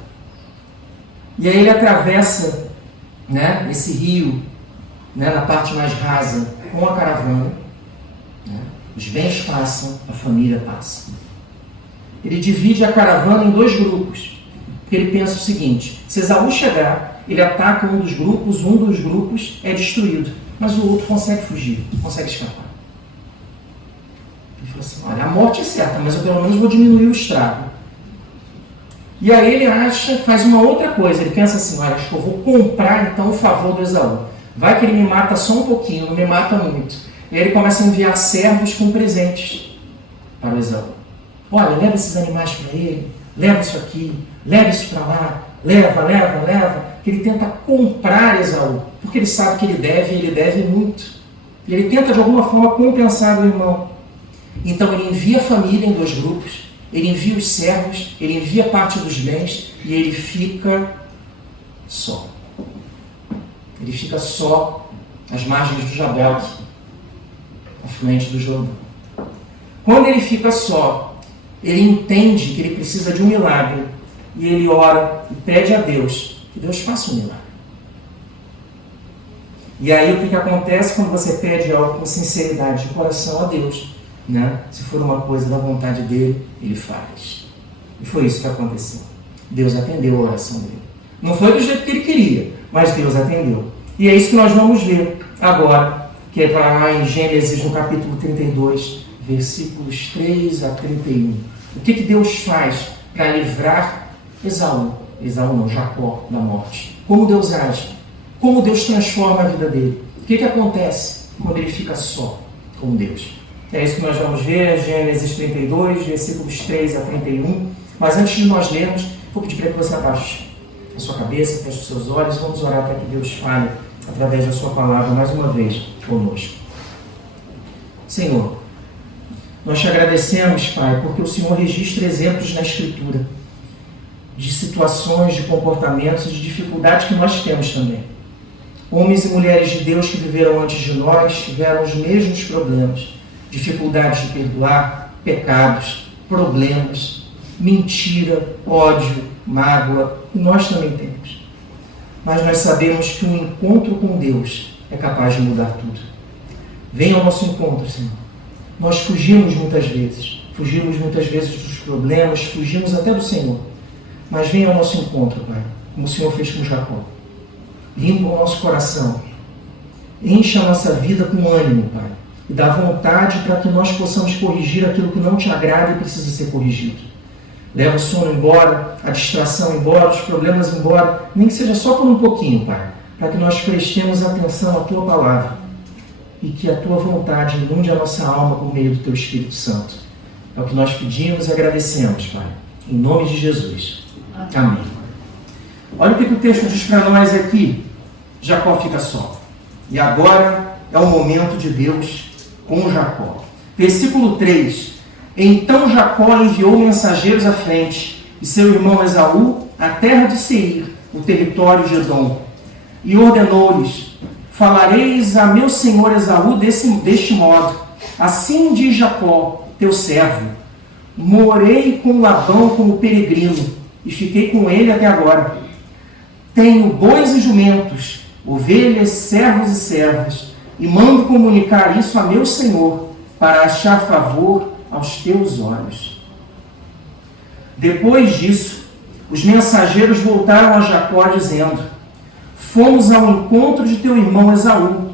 E aí ele atravessa, né, esse rio, né, na parte mais rasa, com a caravana. Né? Os bens passam, a família passa. Ele divide a caravana em 2 grupos. Porque ele pensa o seguinte, se Esaú chegar, ele ataca um dos grupos é destruído, mas o outro consegue fugir, consegue escapar. Ele fala assim, olha, a morte é certa, mas eu pelo menos vou diminuir o estrago. E aí ele faz uma outra coisa, ele pensa assim, olha, acho que eu vou comprar então o favor do Esaú. Vai que ele me mata só um pouquinho, não me mata muito. E aí ele começa a enviar servos com presentes para o Esaú. Olha, leva esses animais para ele, leva isso aqui, leva isso para lá, leva, que ele tenta comprar Esaú, porque ele sabe que ele deve muito. E ele tenta de alguma forma compensar o irmão. Então ele envia a família em 2 grupos, ele envia os servos, ele envia parte dos bens e ele fica só. Ele fica só às margens do Jaboque, afluente do Jordão. Quando ele fica só, ele entende que ele precisa de um milagre e ele ora e pede a Deus que Deus faça um milagre. E aí o que acontece quando você pede algo com sinceridade de coração a Deus? Né? Se for uma coisa da vontade dele, ele faz. E foi isso que aconteceu. Deus atendeu a oração dele. Não foi do jeito que ele queria, mas Deus atendeu. E é isso que nós vamos ver agora, que é lá em Gênesis, no capítulo 32, versículos 3 a 31. O que Deus faz para livrar Jacó da morte? Como Deus age? Como Deus transforma a vida dele? O que acontece quando ele fica só com Deus? É isso que nós vamos ver, Gênesis 32, versículos 3 a 31. Mas antes de nós lermos, vou pedir para que você abaixe a sua cabeça, feche os seus olhos, vamos orar para que Deus fale através da sua palavra mais uma vez conosco. Senhor, nós te agradecemos, Pai, porque o Senhor registra exemplos na Escritura de situações, de comportamentos e de dificuldades que nós temos também. Homens e mulheres de Deus que viveram antes de nós tiveram os mesmos problemas, dificuldades de perdoar, pecados, problemas, mentira, ódio, mágoa, e nós também temos. Mas nós sabemos que um encontro com Deus é capaz de mudar tudo. Venha ao nosso encontro, Senhor. Nós fugimos muitas vezes dos problemas, fugimos até do Senhor. Mas venha ao nosso encontro, Pai, como o Senhor fez com Jacó. Limpa o nosso coração, encha a nossa vida com ânimo, Pai, e dá vontade para que nós possamos corrigir aquilo que não te agrada e precisa ser corrigido. Leva o sono embora, a distração embora, os problemas embora, nem que seja só por um pouquinho, Pai, para que nós prestemos atenção à Tua palavra e que a Tua vontade inunde a nossa alma por meio do Teu Espírito Santo. É o que nós pedimos e agradecemos, Pai, em nome de Jesus. Amém. Olha o que o texto diz para nós aqui. Jacó fica só. E agora é o momento de Deus com Jacó. Versículo 3. Então Jacó enviou mensageiros à frente, e seu irmão Esaú à terra de Seir, o território de Edom, e ordenou-lhes: falareis a meu senhor Esaú deste modo: assim diz Jacó, teu servo, morei com Labão como peregrino, e fiquei com ele até agora. Tenho bois e jumentos, ovelhas, servos e servas, e mando comunicar isso a meu senhor, para achar favor aos teus olhos. Depois disso, os mensageiros voltaram a Jacó, dizendo: fomos ao encontro de teu irmão Esaú.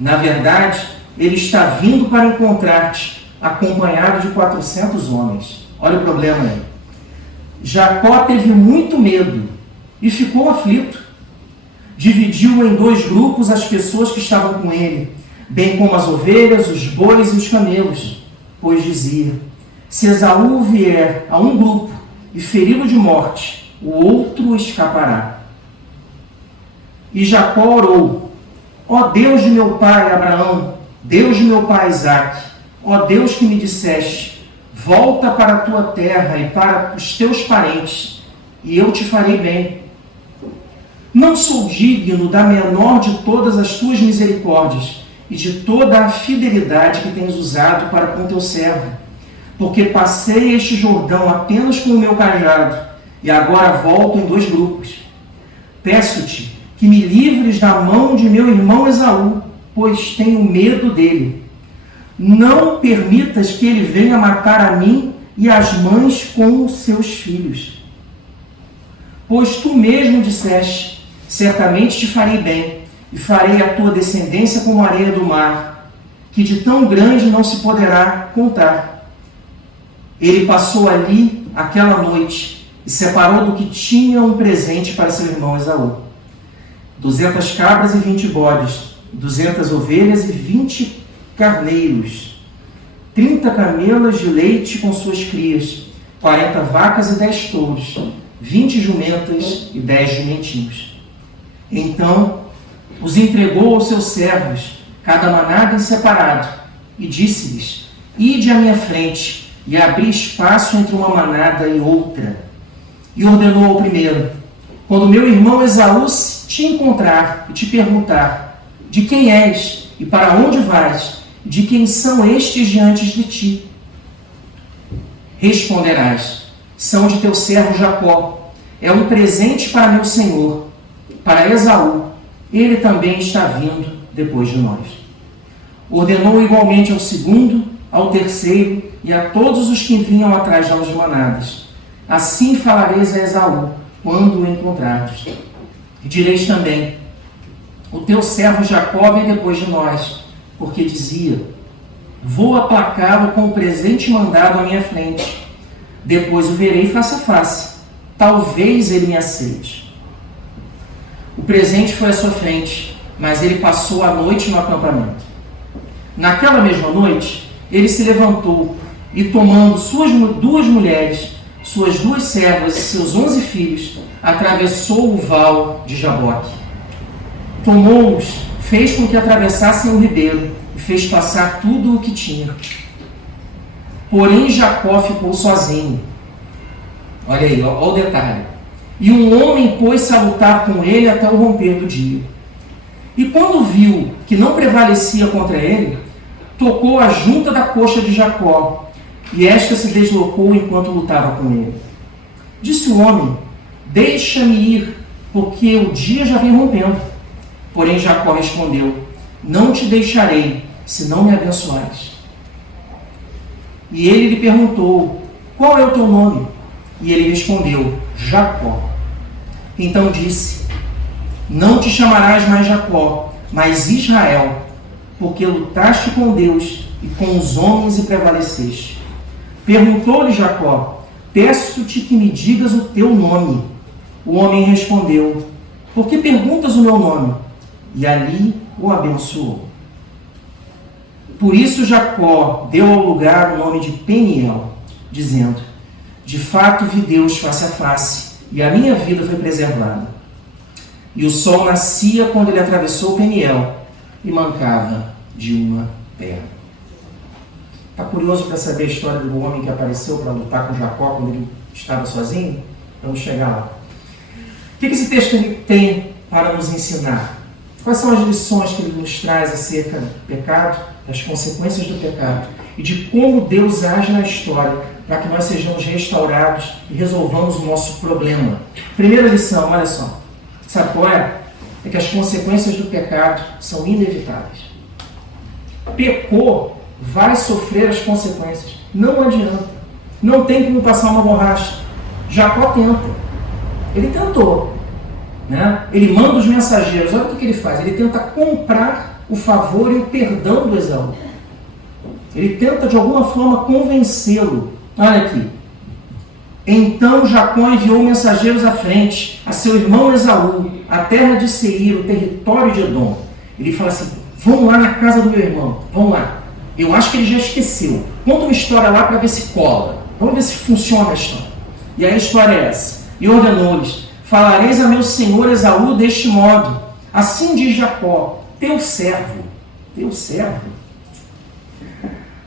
Na verdade, ele está vindo para encontrar-te, acompanhado de 400 homens. Olha o problema aí. Jacó teve muito medo e ficou aflito. Dividiu em 2 grupos as pessoas que estavam com ele, bem como as ovelhas, os bois e os camelos, pois dizia: se Esaú vier a um grupo e feri-lo de morte, o outro escapará. E Jacó orou: ó Deus de meu pai Abraão, Deus de meu pai Isaque, ó Deus que me disseste: volta para a tua terra e para os teus parentes, e eu te farei bem. Não sou digno da menor de todas as tuas misericórdias e de toda a fidelidade que tens usado para com teu servo, porque passei este Jordão apenas com o meu cajado, e agora volto em 2 grupos. Peço-te que me livres da mão de meu irmão Esaú, pois tenho medo dele. Não permitas que ele venha matar a mim e as mães com os seus filhos. Pois tu mesmo disseste: certamente te farei bem, e farei a tua descendência como a areia do mar, que de tão grande não se poderá contar. Ele passou ali aquela noite e separou do que tinha um presente para seu irmão Esaú: 200 cabras e 20 bodes, 200 ovelhas e 20 carneiros, 30 camelas de leite com suas crias, 40 vacas e 10 touros, 20 jumentas e 10 jumentinhos. Então os entregou aos seus servos, cada manada em separado, e disse-lhes: ide à minha frente, e abri espaço entre uma manada e outra. E ordenou ao primeiro: quando meu irmão Esaú te encontrar e te perguntar: de quem és e para onde vais, de quem são estes diante de ti? Responderás: são de teu servo Jacó, é um presente para meu senhor, para Esaú, ele também está vindo depois de nós. Ordenou igualmente ao segundo, ao terceiro e a todos os que vinham atrás das manadas: assim falareis a Esaú quando o encontrardes. E direis também: o teu servo Jacó vem depois de nós, porque dizia: vou aplacá-lo com o presente mandado à minha frente. Depois o verei face a face. Talvez ele me aceite. O presente foi à sua frente, mas ele passou a noite no acampamento. Naquela mesma noite, ele se levantou e, tomando suas 2 mulheres, suas 2 servas e seus 11 filhos, atravessou o val de Jaboque. Tomou-os, fez com que atravessassem o ribeiro e fez passar tudo o que tinha. Porém Jacó ficou sozinho. Olha aí, olha o detalhe. E um homem pôs-se a lutar com ele até o romper do dia. E quando viu que não prevalecia contra ele, tocou a junta da coxa de Jacó, e esta se deslocou enquanto lutava com ele. Disse o homem: deixa-me ir, porque o dia já vem rompendo. Porém Jacó respondeu: não te deixarei, se não me abençoares. E ele lhe perguntou: qual é o teu nome? E ele respondeu: Jacó. Então disse: não te chamarás mais Jacó, mas Israel, porque lutaste com Deus e com os homens e prevaleceste. Perguntou-lhe Jacó: peço-te que me digas o teu nome. O homem respondeu: por que perguntas o meu nome? E ali o abençoou. Por isso Jacó deu ao lugar o nome de Peniel, dizendo: de fato vi Deus face a face, e a minha vida foi preservada. E o sol nascia quando ele atravessou Peniel, e mancava de uma perna. Está curioso para saber a história do homem que apareceu para lutar com Jacó quando ele estava sozinho? Vamos chegar lá. O que esse texto tem para nos ensinar? Quais são as lições que ele nos traz acerca do pecado, das consequências do pecado e de como Deus age na história para que nós sejamos restaurados e resolvamos o nosso problema? Primeira lição, olha só. Sabe qual é? É que as consequências do pecado são inevitáveis. Pecou, vai sofrer as consequências. Não adianta. Não tem como passar uma borracha. Jacó tenta. Ele tentou. Né? Ele manda os mensageiros. Olha o que ele faz. Ele tenta comprar o favor e o perdão do Esaú. Ele tenta de alguma forma convencê-lo. Olha aqui. Então Jacó enviou mensageiros à frente, a seu irmão Esaú, a terra de Seir, o território de Edom. Ele fala assim: vão lá na casa do meu irmão, vão lá. Eu acho que ele já esqueceu. Conta uma história lá para ver se cola. Vamos ver se funciona a história. E aí a história é essa. E ordenou-lhes: falareis a meu senhor Esaú deste modo: assim diz Jacó, teu servo.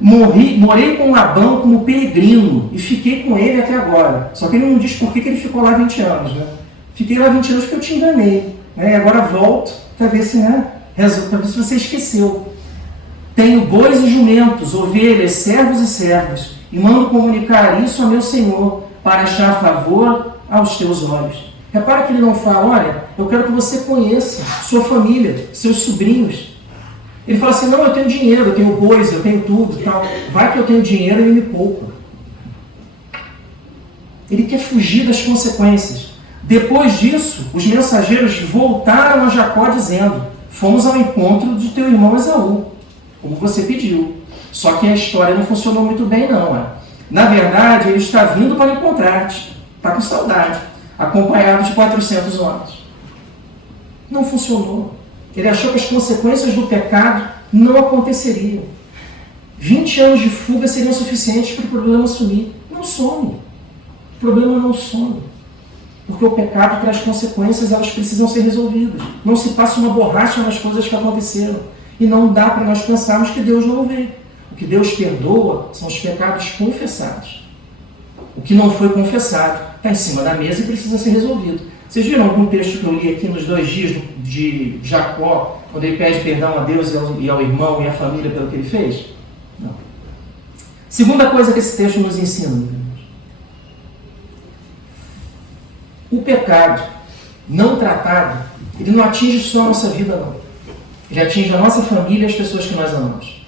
Morei com Labão como peregrino e fiquei com ele até agora. Só que ele não diz por que ele ficou lá 20 anos. Né? Fiquei lá 20 anos porque eu te enganei. Né? E agora volto para ver se, para ver se você esqueceu. Tenho bois e jumentos, ovelhas, servos e servas, e mando comunicar isso a meu senhor, para achar favor aos teus olhos. Repara que ele não fala: olha, eu quero que você conheça sua família, seus sobrinhos. Ele fala assim: não, eu tenho dinheiro, eu tenho bois, eu tenho tudo, tal. Vai que eu tenho dinheiro e ele me poupa. Ele quer fugir das consequências. Depois disso, os mensageiros voltaram a Jacó dizendo: fomos ao encontro de teu irmão Esaú, como você pediu. Só que a história não funcionou muito bem, não. Na verdade, ele está vindo para encontrar-te. Está com saudade, acompanhado de 400 homens. Não funcionou. Ele achou que as consequências do pecado não aconteceriam. 20 anos de fuga seriam suficientes para o problema sumir. Não some. O problema não some. Porque o pecado traz consequências, elas precisam ser resolvidas. Não se passa uma borracha nas coisas que aconteceram. E não dá para nós pensarmos que Deus não vê. O que Deus perdoa são os pecados confessados. O que não foi confessado está em cima da mesa e precisa ser resolvido. Vocês viram algum texto que eu li aqui nos 2 dias de Jacó, quando ele pede perdão a Deus e ao irmão e à família pelo que ele fez? Não. Segunda coisa que esse texto nos ensina: o pecado não tratado, ele não atinge só a nossa vida, não. Ele atinge a nossa família e as pessoas que nós amamos.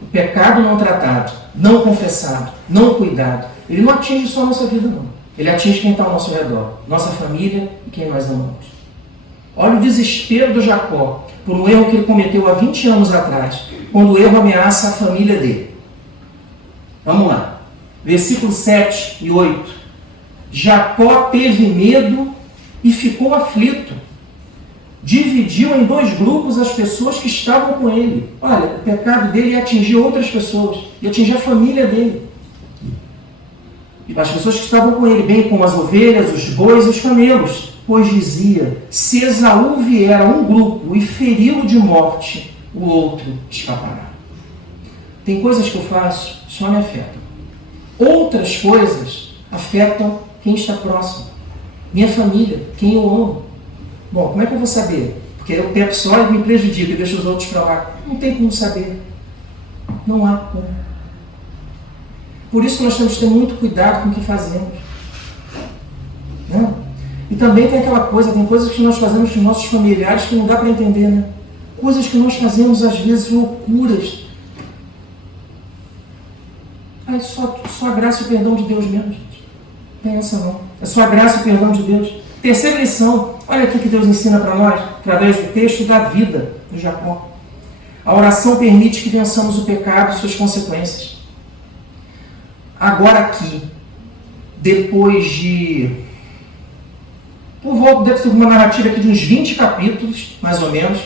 O pecado não tratado, não confessado, não cuidado, ele não atinge só a nossa vida, não. Ele atinge quem está ao nosso redor, nossa família e quem nós amamos. Olha o desespero do Jacó por um erro que ele cometeu há 20 anos atrás, quando o erro ameaça a família dele. Vamos lá. Versículos 7 e 8. Jacó teve medo e ficou aflito. Dividiu em 2 grupos as pessoas que estavam com ele. Olha, o pecado dele ia atingir outras pessoas, ia atingir a família dele. E as pessoas que estavam com ele, bem como as ovelhas, os bois e os camelos. Pois dizia: se Esaú vier a um grupo e feri-lo de morte, o outro escapará. Tem coisas que eu faço, só me afetam. Outras coisas afetam quem está próximo. Minha família, quem eu amo. Bom, como é que eu vou saber? Porque eu peco só e me prejudico e deixo os outros para lá. Não tem como saber. Não há como. Por isso que nós temos que ter muito cuidado com o que fazemos. Né? E também tem aquela coisa, tem coisas que nós fazemos com nossos familiares que não dá para entender, né? Coisas que nós fazemos, às vezes, loucuras. É só a graça e o perdão de Deus mesmo, gente. Não tem essa não. É só a graça e o perdão de Deus. Terceira lição. Olha aqui que Deus ensina para nós, através do texto da vida de Jacó. A oração permite que vençamos o pecado e suas consequências. Agora aqui, depois de... Por volta, deve ter uma narrativa aqui de uns 20 capítulos, mais ou menos.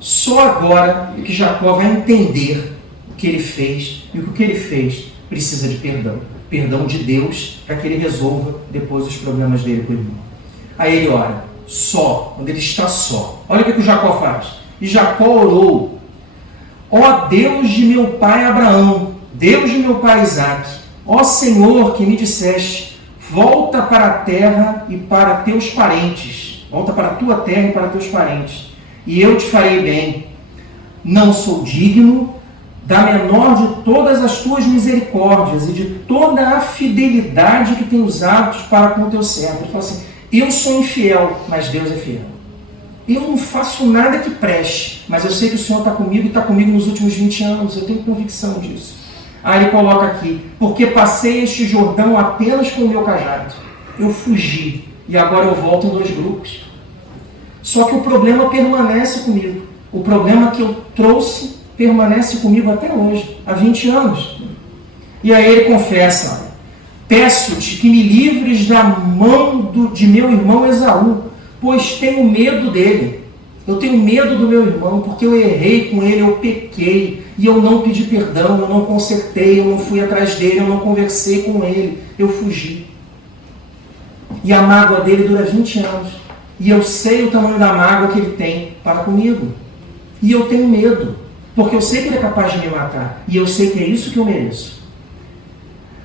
Só agora é que Jacó vai entender o que ele fez. E o que ele fez precisa de perdão. Perdão de Deus para que ele resolva depois os problemas dele com o irmão. Aí ele ora, só, quando ele está só. Olha o que o Jacó faz. E Jacó orou: ó Deus de meu pai Abraão, Deus de meu pai Isaque, ó Senhor que me disseste, volta para a terra e para teus parentes. Volta para a tua terra e para teus parentes. E eu te farei bem. Não sou digno da menor de todas as tuas misericórdias e de toda a fidelidade que tenho usado para com o teu servo. Ele fala assim, eu sou infiel, mas Deus é fiel. Eu não faço nada que preste, mas eu sei que o Senhor está comigo e está comigo nos últimos 20 anos. Eu tenho convicção disso. Aí ele coloca aqui, porque passei este Jordão apenas com o meu cajado. Eu fugi e agora eu volto em 2 grupos. Só que o problema permanece comigo. O problema que eu trouxe permanece comigo até hoje, há 20 anos. E aí ele confessa, peço-te que me livres da mão de meu irmão Esaú, pois tenho medo dele. Eu tenho medo do meu irmão, porque eu errei com ele, eu pequei, e eu não pedi perdão, eu não consertei, eu não fui atrás dele, eu não conversei com ele, eu fugi. E a mágoa dele dura 20 anos. E eu sei o tamanho da mágoa que ele tem para comigo. E eu tenho medo, porque eu sei que ele é capaz de me matar, e eu sei que é isso que eu mereço.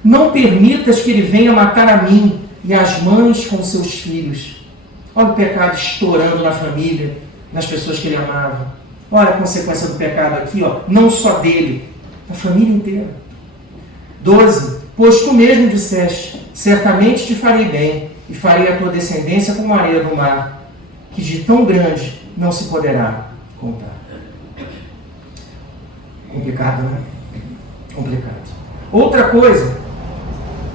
Não permitas que ele venha matar a mim e as mães com seus filhos. Olha o pecado estourando na família, nas pessoas que ele amava. Olha a consequência do pecado aqui, ó, não só dele, da família inteira. 12. Pois tu mesmo disseste, certamente te farei bem, e farei a tua descendência como a areia do mar, que de tão grande não se poderá contar. Complicado, né? Complicado. Outra coisa,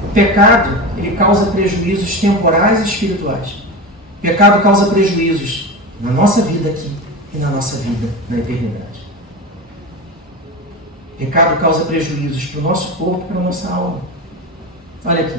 o pecado, ele causa prejuízos temporais e espirituais. O pecado causa prejuízos na nossa vida aqui e na nossa vida na eternidade. O pecado causa prejuízos para o nosso corpo e para a nossa alma. Olha aqui.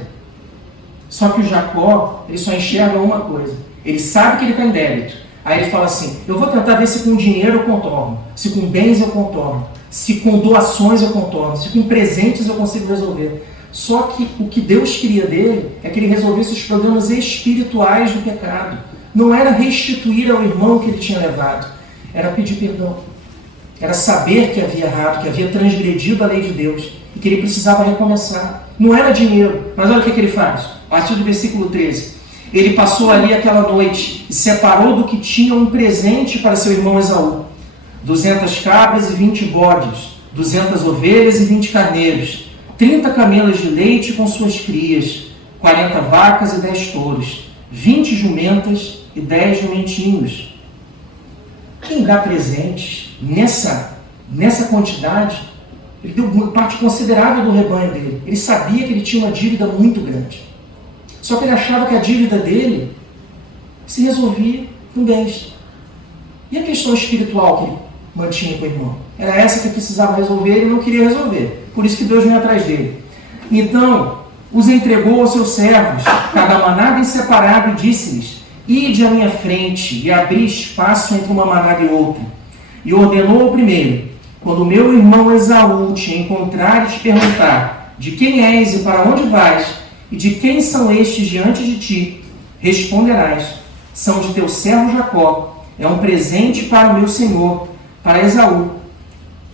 Só que o Jacó, ele só enxerga uma coisa. Ele sabe que ele está em débito. Aí ele fala assim, eu vou tentar ver se com dinheiro eu contorno, se com bens eu contorno, se com doações eu contorno, se com presentes eu consigo resolver. Só que o que Deus queria dele é que ele resolvesse os problemas espirituais do pecado. Não era restituir ao irmão que ele tinha levado, era pedir perdão. Era saber que havia errado, que havia transgredido a lei de Deus e que ele precisava recomeçar. Não era dinheiro, mas olha o que ele faz. A partir do versículo 13. Ele passou ali aquela noite e separou do que tinha um presente para seu irmão Esaú. 200 cabras e 20 bodes, 200 ovelhas e 20 carneiros, 30 camelas de leite com suas crias, 40 vacas e 10 touros, 20 jumentas e 10 jumentinhos. Quem dá presentes nessa quantidade, ele deu uma parte considerável do rebanho dele. Ele sabia que ele tinha uma dívida muito grande. Só que ele achava que a dívida dele se resolvia com bens. E a questão espiritual que ele mantinha com o irmão? Era essa que ele precisava resolver e ele não queria resolver. Por isso que Deus veio atrás dele. Então, os entregou aos seus servos, cada manada em separado, e disse-lhes, ide à minha frente e abri espaço entre uma manada e outra. E ordenou ao primeiro, quando o meu irmão Esaú te encontrar e te perguntar, de quem és e para onde vais, e de quem são estes diante de ti, responderás, são de teu servo Jacó, é um presente para o meu senhor, para Esaú.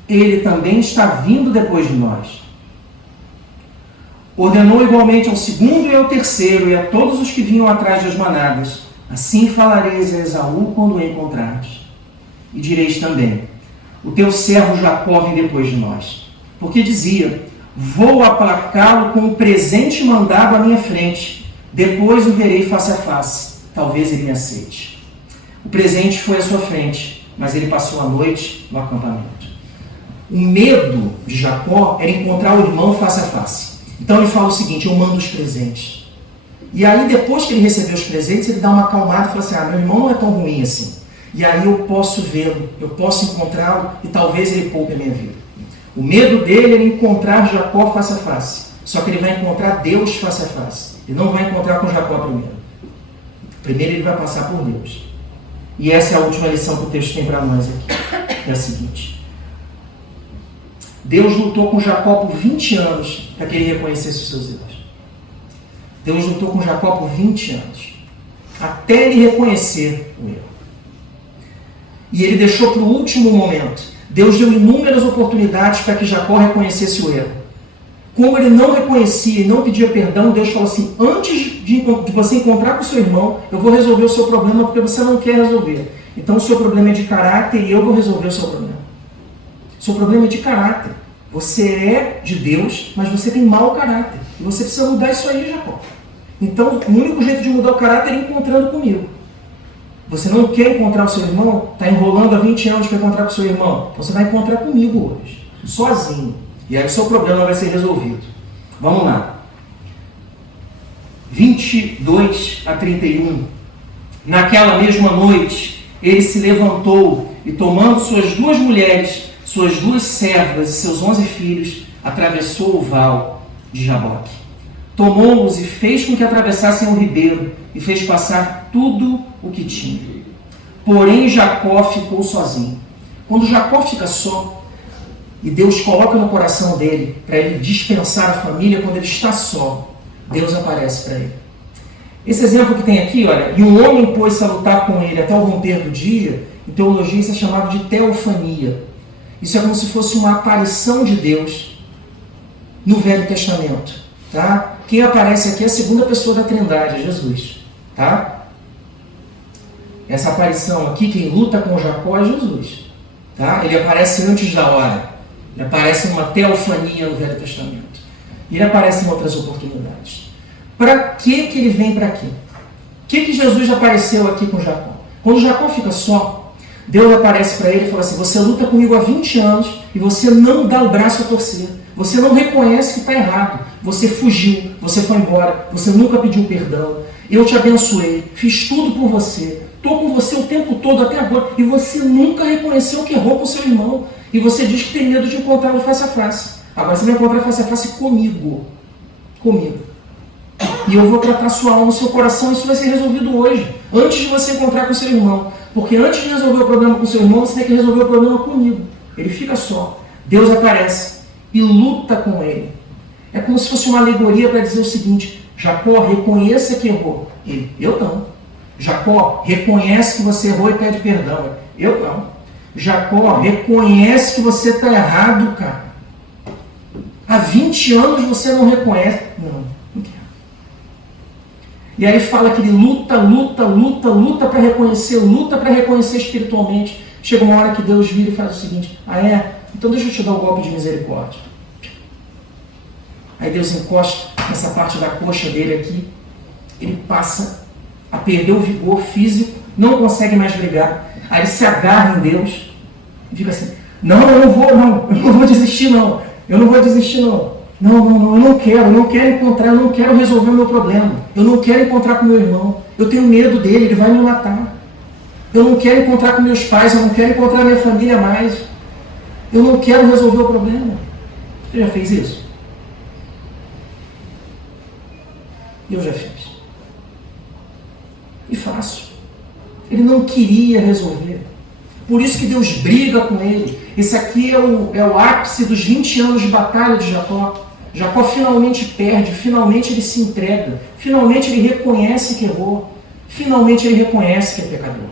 Ele também está vindo depois de nós. Ordenou igualmente ao segundo e ao terceiro, e a todos os que vinham atrás das manadas, assim falareis a Esaú quando o encontrares. e direis também: o teu servo Jacó vem depois de nós. Porque dizia: vou aplacá-lo com o presente mandado à minha frente, depois o verei face a face, talvez ele me aceite. O presente foi à sua frente, mas ele passou a noite no acampamento. O medo de Jacó era encontrar o irmão face a face. Então ele fala o seguinte: eu mando os presentes. E aí, depois que ele recebeu os presentes, ele dá uma acalmada e fala assim: meu irmão não é tão ruim assim. E aí eu posso vê-lo, eu posso encontrá-lo e talvez ele poupe a minha vida. O medo dele era encontrar Jacó face a face. Só que ele vai encontrar Deus face a face. Ele não vai encontrar com Jacó primeiro. Primeiro ele vai passar por Deus. E essa é a última lição que o texto tem para nós aqui. É a seguinte: Deus lutou com Jacó por 20 anos para que ele reconhecesse os seus erros. Deus lutou com Jacó por 20 anos, até ele reconhecer o erro. E ele deixou para o último momento. Deus deu inúmeras oportunidades para que Jacó reconhecesse o erro. Como ele não reconhecia e não pedia perdão, Deus falou assim: antes de você encontrar com o seu irmão, eu vou resolver o seu problema porque você não quer resolver. Então o seu problema é de caráter e eu vou resolver o seu problema. O seu problema é de caráter. Você é de Deus, mas você tem mau caráter. E você precisa mudar isso aí, Jacó. Então, o único jeito de mudar o caráter é encontrando comigo. Você não quer encontrar o seu irmão? Está enrolando há 20 anos para encontrar com o seu irmão? Você vai encontrar comigo hoje, sozinho. E aí o seu problema vai ser resolvido. Vamos lá. 22 a 31. Naquela mesma noite, ele se levantou e, tomando suas 2 mulheres, suas 2 servas e seus 11 filhos, atravessou o val de Jaboque. Tomou-os e fez com que atravessassem o ribeiro e fez passar tudo o que tinha. Porém, Jacó ficou sozinho. Quando Jacó fica só, e Deus coloca no coração dele para ele dispensar a família, quando ele está só, Deus aparece para ele. Esse exemplo que tem aqui, olha: e um homem pôs-se a lutar com ele até o romper do dia, em teologia isso é chamado de teofania. Isso é como se fosse uma aparição de Deus no Velho Testamento. Tá? Quem aparece aqui é a segunda pessoa da Trindade, Jesus. Tá? Essa aparição aqui, quem luta com Jacó é Jesus. Tá? Ele aparece antes da hora. Ele aparece numa teofania no Velho Testamento. E ele aparece em outras oportunidades. Para que ele vem para aqui? O que Jesus apareceu aqui com Jacó? Quando Jacó fica só, Deus aparece para ele e fala assim: você luta comigo há 20 anos e você não dá o braço a torcer. Você não reconhece que está errado. Você fugiu, você foi embora, você nunca pediu perdão. Eu te abençoei, fiz tudo por você. Estou com você o tempo todo até agora. E você nunca reconheceu que errou com seu irmão. E você diz que tem medo de encontrá-lo face a face. Agora você vai encontrar face a face comigo. Comigo. E eu vou tratar sua alma, seu coração. Isso vai ser resolvido hoje. Antes de você encontrar com seu irmão. Porque antes de resolver o problema com seu irmão, você tem que resolver o problema comigo. Ele fica só. Deus aparece e luta com ele. É como se fosse uma alegoria para dizer o seguinte: Jacó, reconheça que errou. Ele: eu não. Jacó, reconhece que você errou e pede perdão. Eu não. Jacó, reconhece que você está errado, cara. Há 20 anos você não reconhece. Não quero. E aí fala que ele luta para reconhecer, luta para reconhecer espiritualmente. Chega uma hora que Deus vira e faz o seguinte: ah é? Então deixa eu te dar um golpe de misericórdia. Aí Deus encosta nessa parte da coxa dele aqui. Ele passa a perder o vigor físico, não consegue mais brigar. Aí ele se agarra em Deus e fica assim: não, eu não vou desistir não. Eu não vou desistir não. Não, eu não quero encontrar, eu não quero resolver o meu problema. Eu não quero encontrar com meu irmão. Eu tenho medo dele, ele vai me matar. Eu não quero encontrar com meus pais, eu não quero encontrar minha família mais. Eu não quero resolver o problema. Você já fez isso? Eu já fiz. E faço. Ele não queria resolver. Por isso que Deus briga com ele. Esse aqui é o ápice dos 20 anos de batalha de Jacó. Jacó finalmente perde, finalmente ele se entrega, finalmente ele reconhece que errou, finalmente ele reconhece que é pecador.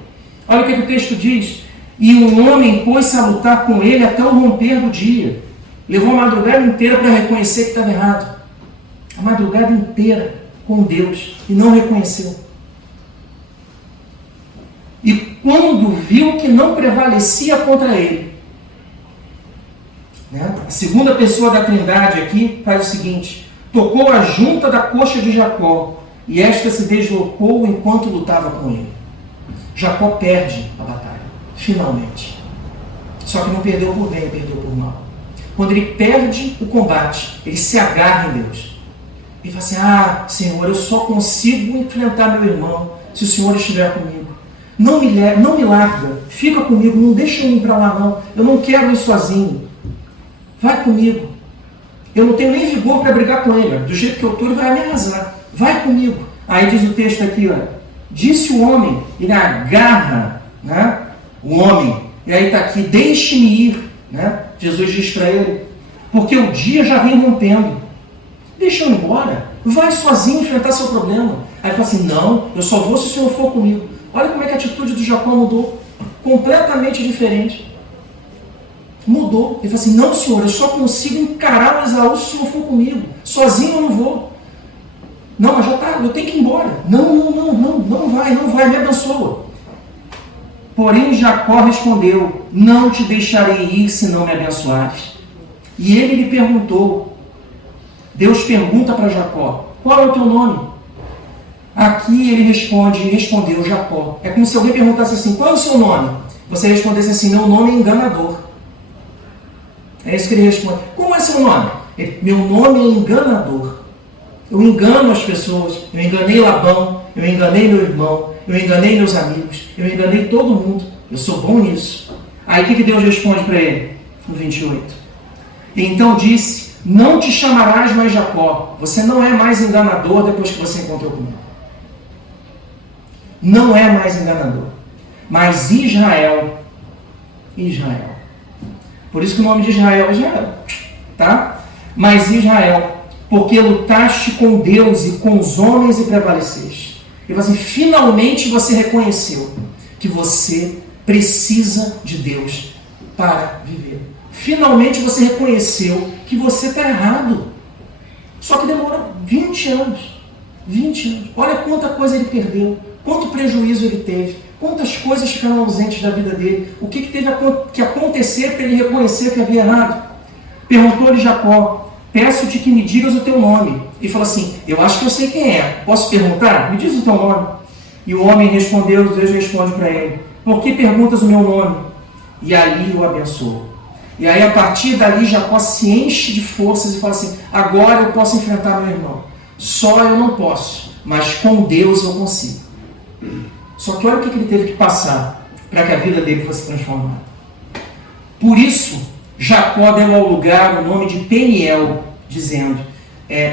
Olha o que o texto diz: e um homem pôs-se a lutar com ele até o romper do dia. Levou a madrugada inteira para reconhecer que estava errado. A madrugada inteira com Deus e não reconheceu. E quando viu que não prevalecia contra ele, né? A segunda pessoa da Trindade aqui faz o seguinte: tocou a junta da coxa de Jacó, e esta se deslocou enquanto lutava com ele. Jacó perde a batalha, finalmente. Só que não perdeu por bem, perdeu por mal. Quando ele perde o combate, ele se agarra em Deus. Ele fala assim: ah, Senhor, eu só consigo enfrentar meu irmão se o Senhor estiver comigo. Não me larga, fica comigo, não deixa eu ir para lá não. Eu não quero ir sozinho. Vai comigo. Eu não tenho nem vigor para brigar com ele. Do jeito que eu estou, ele vai me arrasar. Vai comigo. Aí diz o texto aqui, ó, disse o homem, ele agarra, né, o homem. E aí está aqui: deixe-me ir. Né? Jesus diz para ele: porque o dia já vem rompendo. Deixa eu ir embora. Vai sozinho enfrentar seu problema. Aí ele fala assim: não, eu só vou se o Senhor for comigo. Olha como é que a atitude do Jacó mudou. Completamente diferente. Mudou. Ele fala assim: não, Senhor, eu só consigo encarar o Esaú se o Senhor for comigo. Sozinho eu não vou. Não, mas já está, eu tenho que ir embora. Não vai, me abençoa. Porém Jacó respondeu: não te deixarei ir se não me abençoares. E ele lhe perguntou, Deus pergunta para Jacó: qual é o teu nome? Aqui ele respondeu Jacó. É como se alguém perguntasse assim: qual é o seu nome? Você respondesse assim: meu nome é enganador. É isso que ele responde. Como é seu nome? Meu nome é enganador. Eu engano as pessoas. Eu enganei Labão, eu enganei meu irmão, eu enganei meus amigos, eu enganei todo mundo. Eu sou bom nisso. Aí o que Deus responde para ele? No 28. E então disse: não te chamarás mais Jacó. Você não é mais enganador depois que você encontrou comigo. Não é mais enganador. Mas Israel. Por isso que o nome de Israel é Israel. Tá? Mas Israel, porque lutaste com Deus e com os homens e prevaleceste. E assim, finalmente você reconheceu que você precisa de Deus para viver. Finalmente você reconheceu que você está errado. Só que demora 20 anos. 20 anos. Olha quanta coisa ele perdeu. Quanto prejuízo ele teve. Quantas coisas ficaram ausentes da vida dele. O que teve que acontecer para ele reconhecer que havia errado? Perguntou-lhe Jacó: peço-te que me digas o teu nome. E falou assim: eu acho que eu sei quem é. Posso perguntar? Me diz o teu nome. E o homem respondeu, Deus responde para ele: por que perguntas o meu nome? E ali o abençoou. E aí a partir dali Jacó se enche de forças e fala assim: agora eu posso enfrentar meu irmão. Só eu não posso, mas com Deus eu consigo. Só que olha o que ele teve que passar para que a vida dele fosse transformada. Por isso, Jacó deu ao lugar o nome de Peniel, dizendo,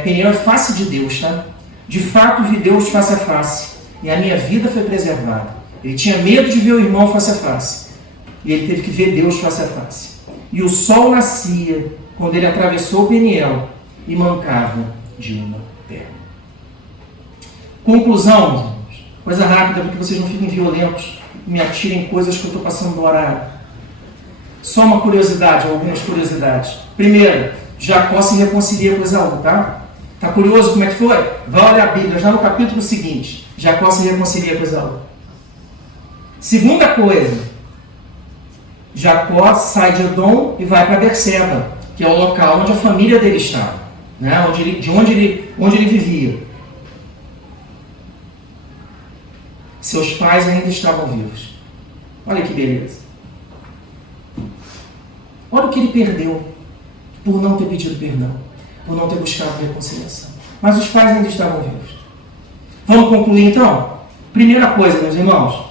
Peniel é face de Deus, tá? De fato vi Deus face a face, e a minha vida foi preservada. Ele tinha medo de ver o irmão face a face, e ele teve que ver Deus face a face. E o sol nascia quando ele atravessou Peniel e mancava de uma perna. Conclusão, coisa rápida, para que vocês não fiquem violentos e me atirem coisas que eu estou passando no horário. Só uma curiosidade, algumas curiosidades. Primeiro, Jacó se reconcilia com Esaú, tá? Tá curioso como é que foi? Vai olhar a Bíblia, já no capítulo seguinte. Jacó se reconcilia com Esaú. Segunda coisa, Jacó sai de Edom e vai para Berseba, que é o local onde a família dele estava, né? onde ele vivia. Seus pais ainda estavam vivos. Olha que beleza. Olha o que ele perdeu por não ter pedido perdão, por não ter buscado reconciliação. Mas os pais ainda estavam vivos. Vamos concluir então? Primeira coisa, meus irmãos.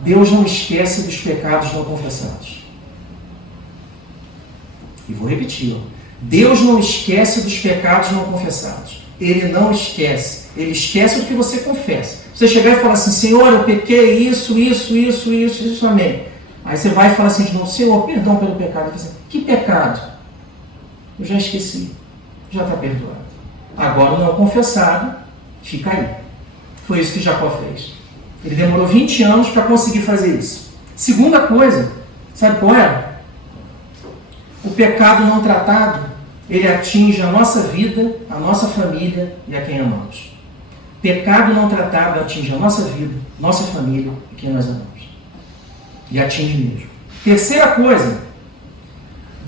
Deus não esquece dos pecados não confessados. E vou repetir. Deus não esquece dos pecados não confessados. Ele não esquece. Ele esquece do que você confessa. Você chegar e falar assim: Senhor, eu pequei isso, amém. Aí você vai e fala assim de novo: Senhor, perdão pelo pecado. Assim, que pecado? Eu já esqueci. Já está perdoado. Agora o não confessado fica aí. Foi isso que Jacó fez. Ele demorou 20 anos para conseguir fazer isso. Segunda coisa, sabe qual é? O pecado não tratado, ele atinge a nossa vida, a nossa família e a quem amamos. Pecado não tratado atinge a nossa vida, nossa família e quem nós amamos. E atinge mesmo. Terceira coisa,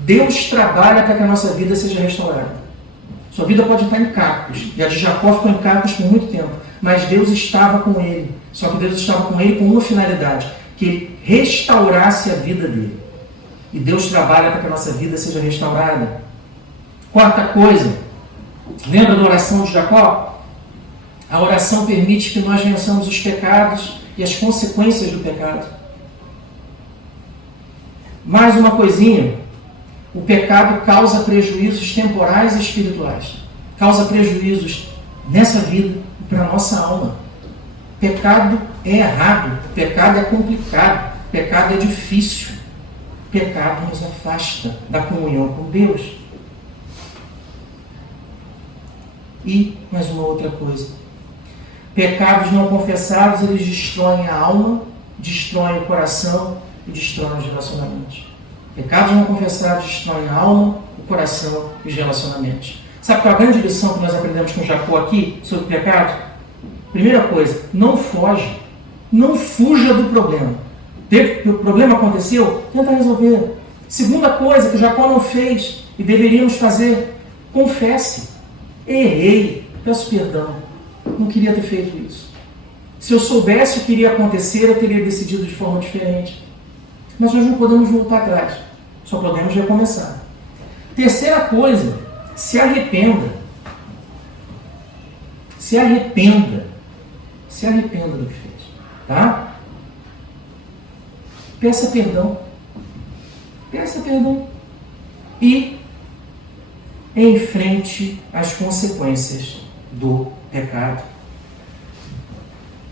Deus trabalha para que a nossa vida seja restaurada. Sua vida pode estar em cacos, e a de Jacó ficou em cacos por muito tempo, mas Deus estava com ele. Só que Deus estava com ele com uma finalidade, que ele restaurasse a vida dele. E Deus trabalha para que a nossa vida seja restaurada. Quarta coisa, lembra da oração de Jacó? A oração permite que nós vençamos os pecados e as consequências do pecado. Mais uma coisinha, o pecado causa prejuízos temporais e espirituais. Causa prejuízos nessa vida e para a nossa alma. Pecado é errado, pecado é complicado, pecado é difícil. Pecado nos afasta da comunhão com Deus. E mais uma outra coisa. Pecados não confessados, eles destroem a alma, destroem o coração e destroem os relacionamentos. Pecados não confessados destroem a alma, o coração e os relacionamentos. Sabe qual é a grande lição que nós aprendemos com Jacó aqui sobre o pecado? Primeira coisa, não foge. Não fuja do problema. O problema aconteceu, tenta resolver. Segunda coisa que Jacó não fez e deveríamos fazer, confesse. Errei, peço perdão. Não queria ter feito isso. Se eu soubesse o que iria acontecer, eu teria decidido de forma diferente. Mas nós não podemos voltar atrás. Só podemos recomeçar. Terceira coisa, se arrependa. Se arrependa. Se arrependa do que fez. Tá? Peça perdão. Peça perdão. E enfrente as consequências do pecado.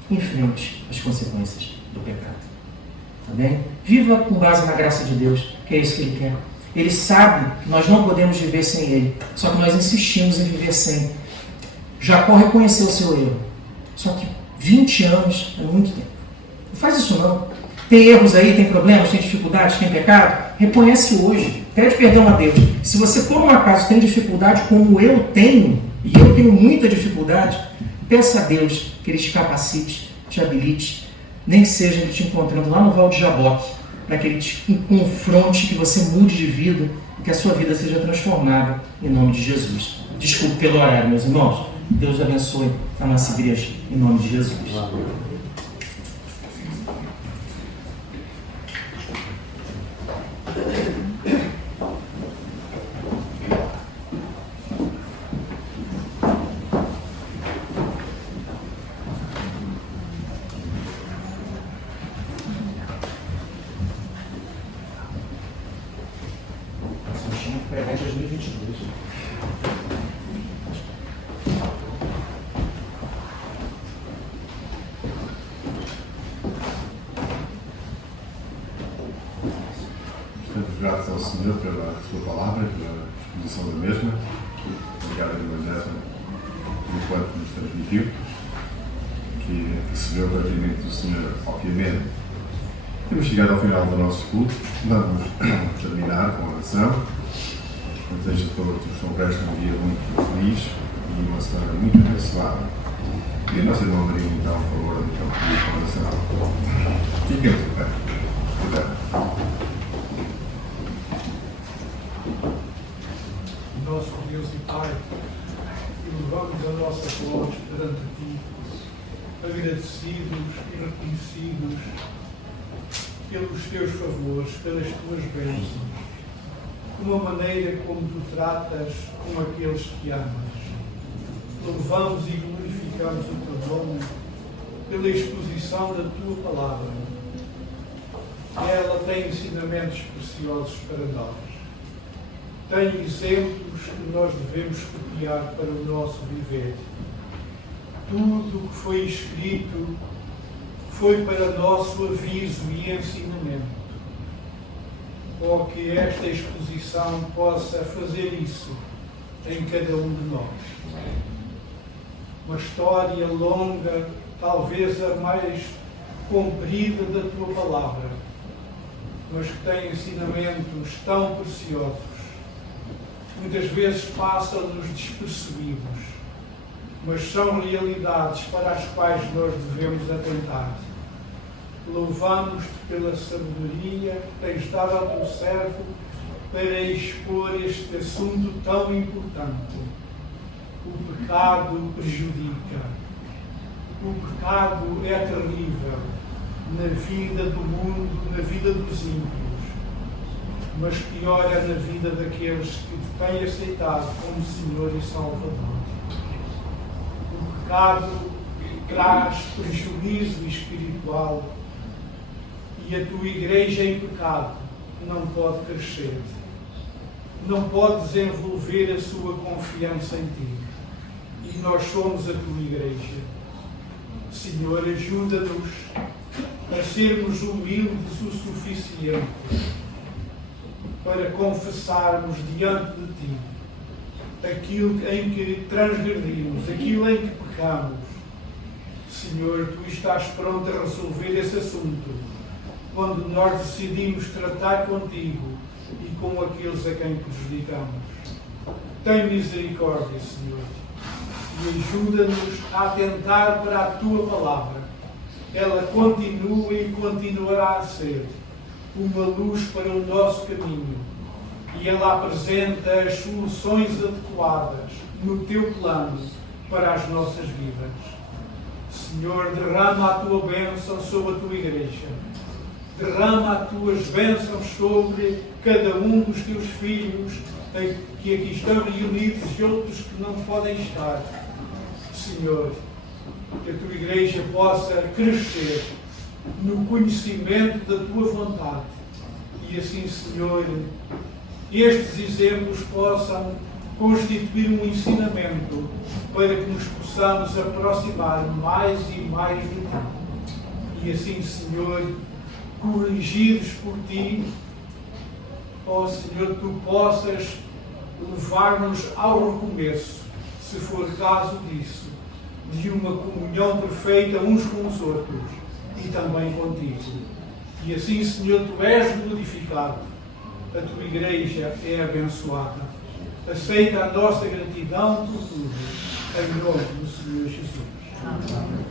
Enfrente as consequências do pecado. Tá bem? Viva com base na graça de Deus, que é isso que Ele quer. Ele sabe que nós não podemos viver sem Ele, só que nós insistimos em viver sem. Jacó reconheceu o seu erro, só que 20 anos é muito tempo. Não faz isso não. Tem erros aí, tem problemas, tem dificuldades, tem pecado? Reconhece hoje, pede perdão a Deus. Se você por um acaso tem dificuldade como eu tenho, e eu tenho muita dificuldade, peça a Deus que Ele te capacite, te habilite, nem que seja Ele te encontrando lá no Val de Jaboque, para que Ele te confronte, que você mude de vida, e que a sua vida seja transformada em nome de Jesus. Desculpe pelo horário, meus irmãos. Deus abençoe a nossa igreja, em nome de Jesus. Graças ao Senhor pela sua palavra, pela exposição da mesma. Obrigado, Evangelho, pelo quanto nos transmitiu, que recebeu o agradecimento do Senhor, obviamente. Temos chegado ao final do nosso culto. Vamos terminar com a oração. Desejo a todos um resto de um dia muito feliz e uma semana muito abençoada. E a nossa irmã Maria, então, por favor, então, pedir com a oração. Fiquem de pé. Cuidado. Nosso Deus e Pai, elevamos a nossa voz perante Ti, agradecidos e reconhecidos pelos Teus favores, pelas Tuas bênçãos, uma maneira como Tu tratas com aqueles que amas. Louvamos e glorificamos o Teu nome pela exposição da Tua palavra. Ela tem ensinamentos preciosos para nós. Tem exemplos que nós devemos copiar para o nosso viver. Tudo o que foi escrito foi para nosso aviso e ensinamento. Ou que esta exposição possa fazer isso em cada um de nós. Uma história longa, talvez a mais comprida da Tua palavra, mas que tem ensinamentos tão preciosos. Muitas vezes passa-nos despercebidos, mas são realidades para as quais nós devemos atentar. Louvamos-te pela sabedoria que tens dado ao teu servo para expor este assunto tão importante. O pecado prejudica. O pecado é terrível na vida do mundo, na vida dos ímpios, mas pior é na vida daqueles que te têm aceitado como Senhor e Salvador. O pecado traz prejuízo espiritual e a tua igreja em pecado não pode crescer, não pode desenvolver a sua confiança em ti. E nós somos a tua igreja. Senhor, ajuda-nos a sermos humildes o suficiente para confessarmos diante de ti aquilo em que transgredimos, aquilo em que pecamos. Senhor, tu estás pronto a resolver esse assunto quando nós decidimos tratar contigo e com aqueles a quem prejudicamos. Tem misericórdia, Senhor, e ajuda-nos a atentar para a tua palavra. Ela continua e continuará a ser uma luz para o nosso caminho, e ela apresenta as soluções adequadas no teu plano para as nossas vidas. Senhor, derrama a tua bênção sobre a tua igreja. Derrama as tuas bênçãos sobre cada um dos teus filhos que aqui estão reunidos e outros que não podem estar. Senhor, que a tua igreja possa crescer no conhecimento da tua vontade. E assim, Senhor, estes exemplos possam constituir um ensinamento para que nos possamos aproximar mais e mais de ti. E assim, Senhor, corrigidos por ti, ó Senhor, tu possas levar-nos ao recomeço, se for caso disso, de uma comunhão perfeita uns com os outros e também contigo. E assim, Senhor, tu és glorificado, a tua igreja é abençoada. Aceita a nossa gratidão por tudo, em nome do Senhor Jesus. Amém.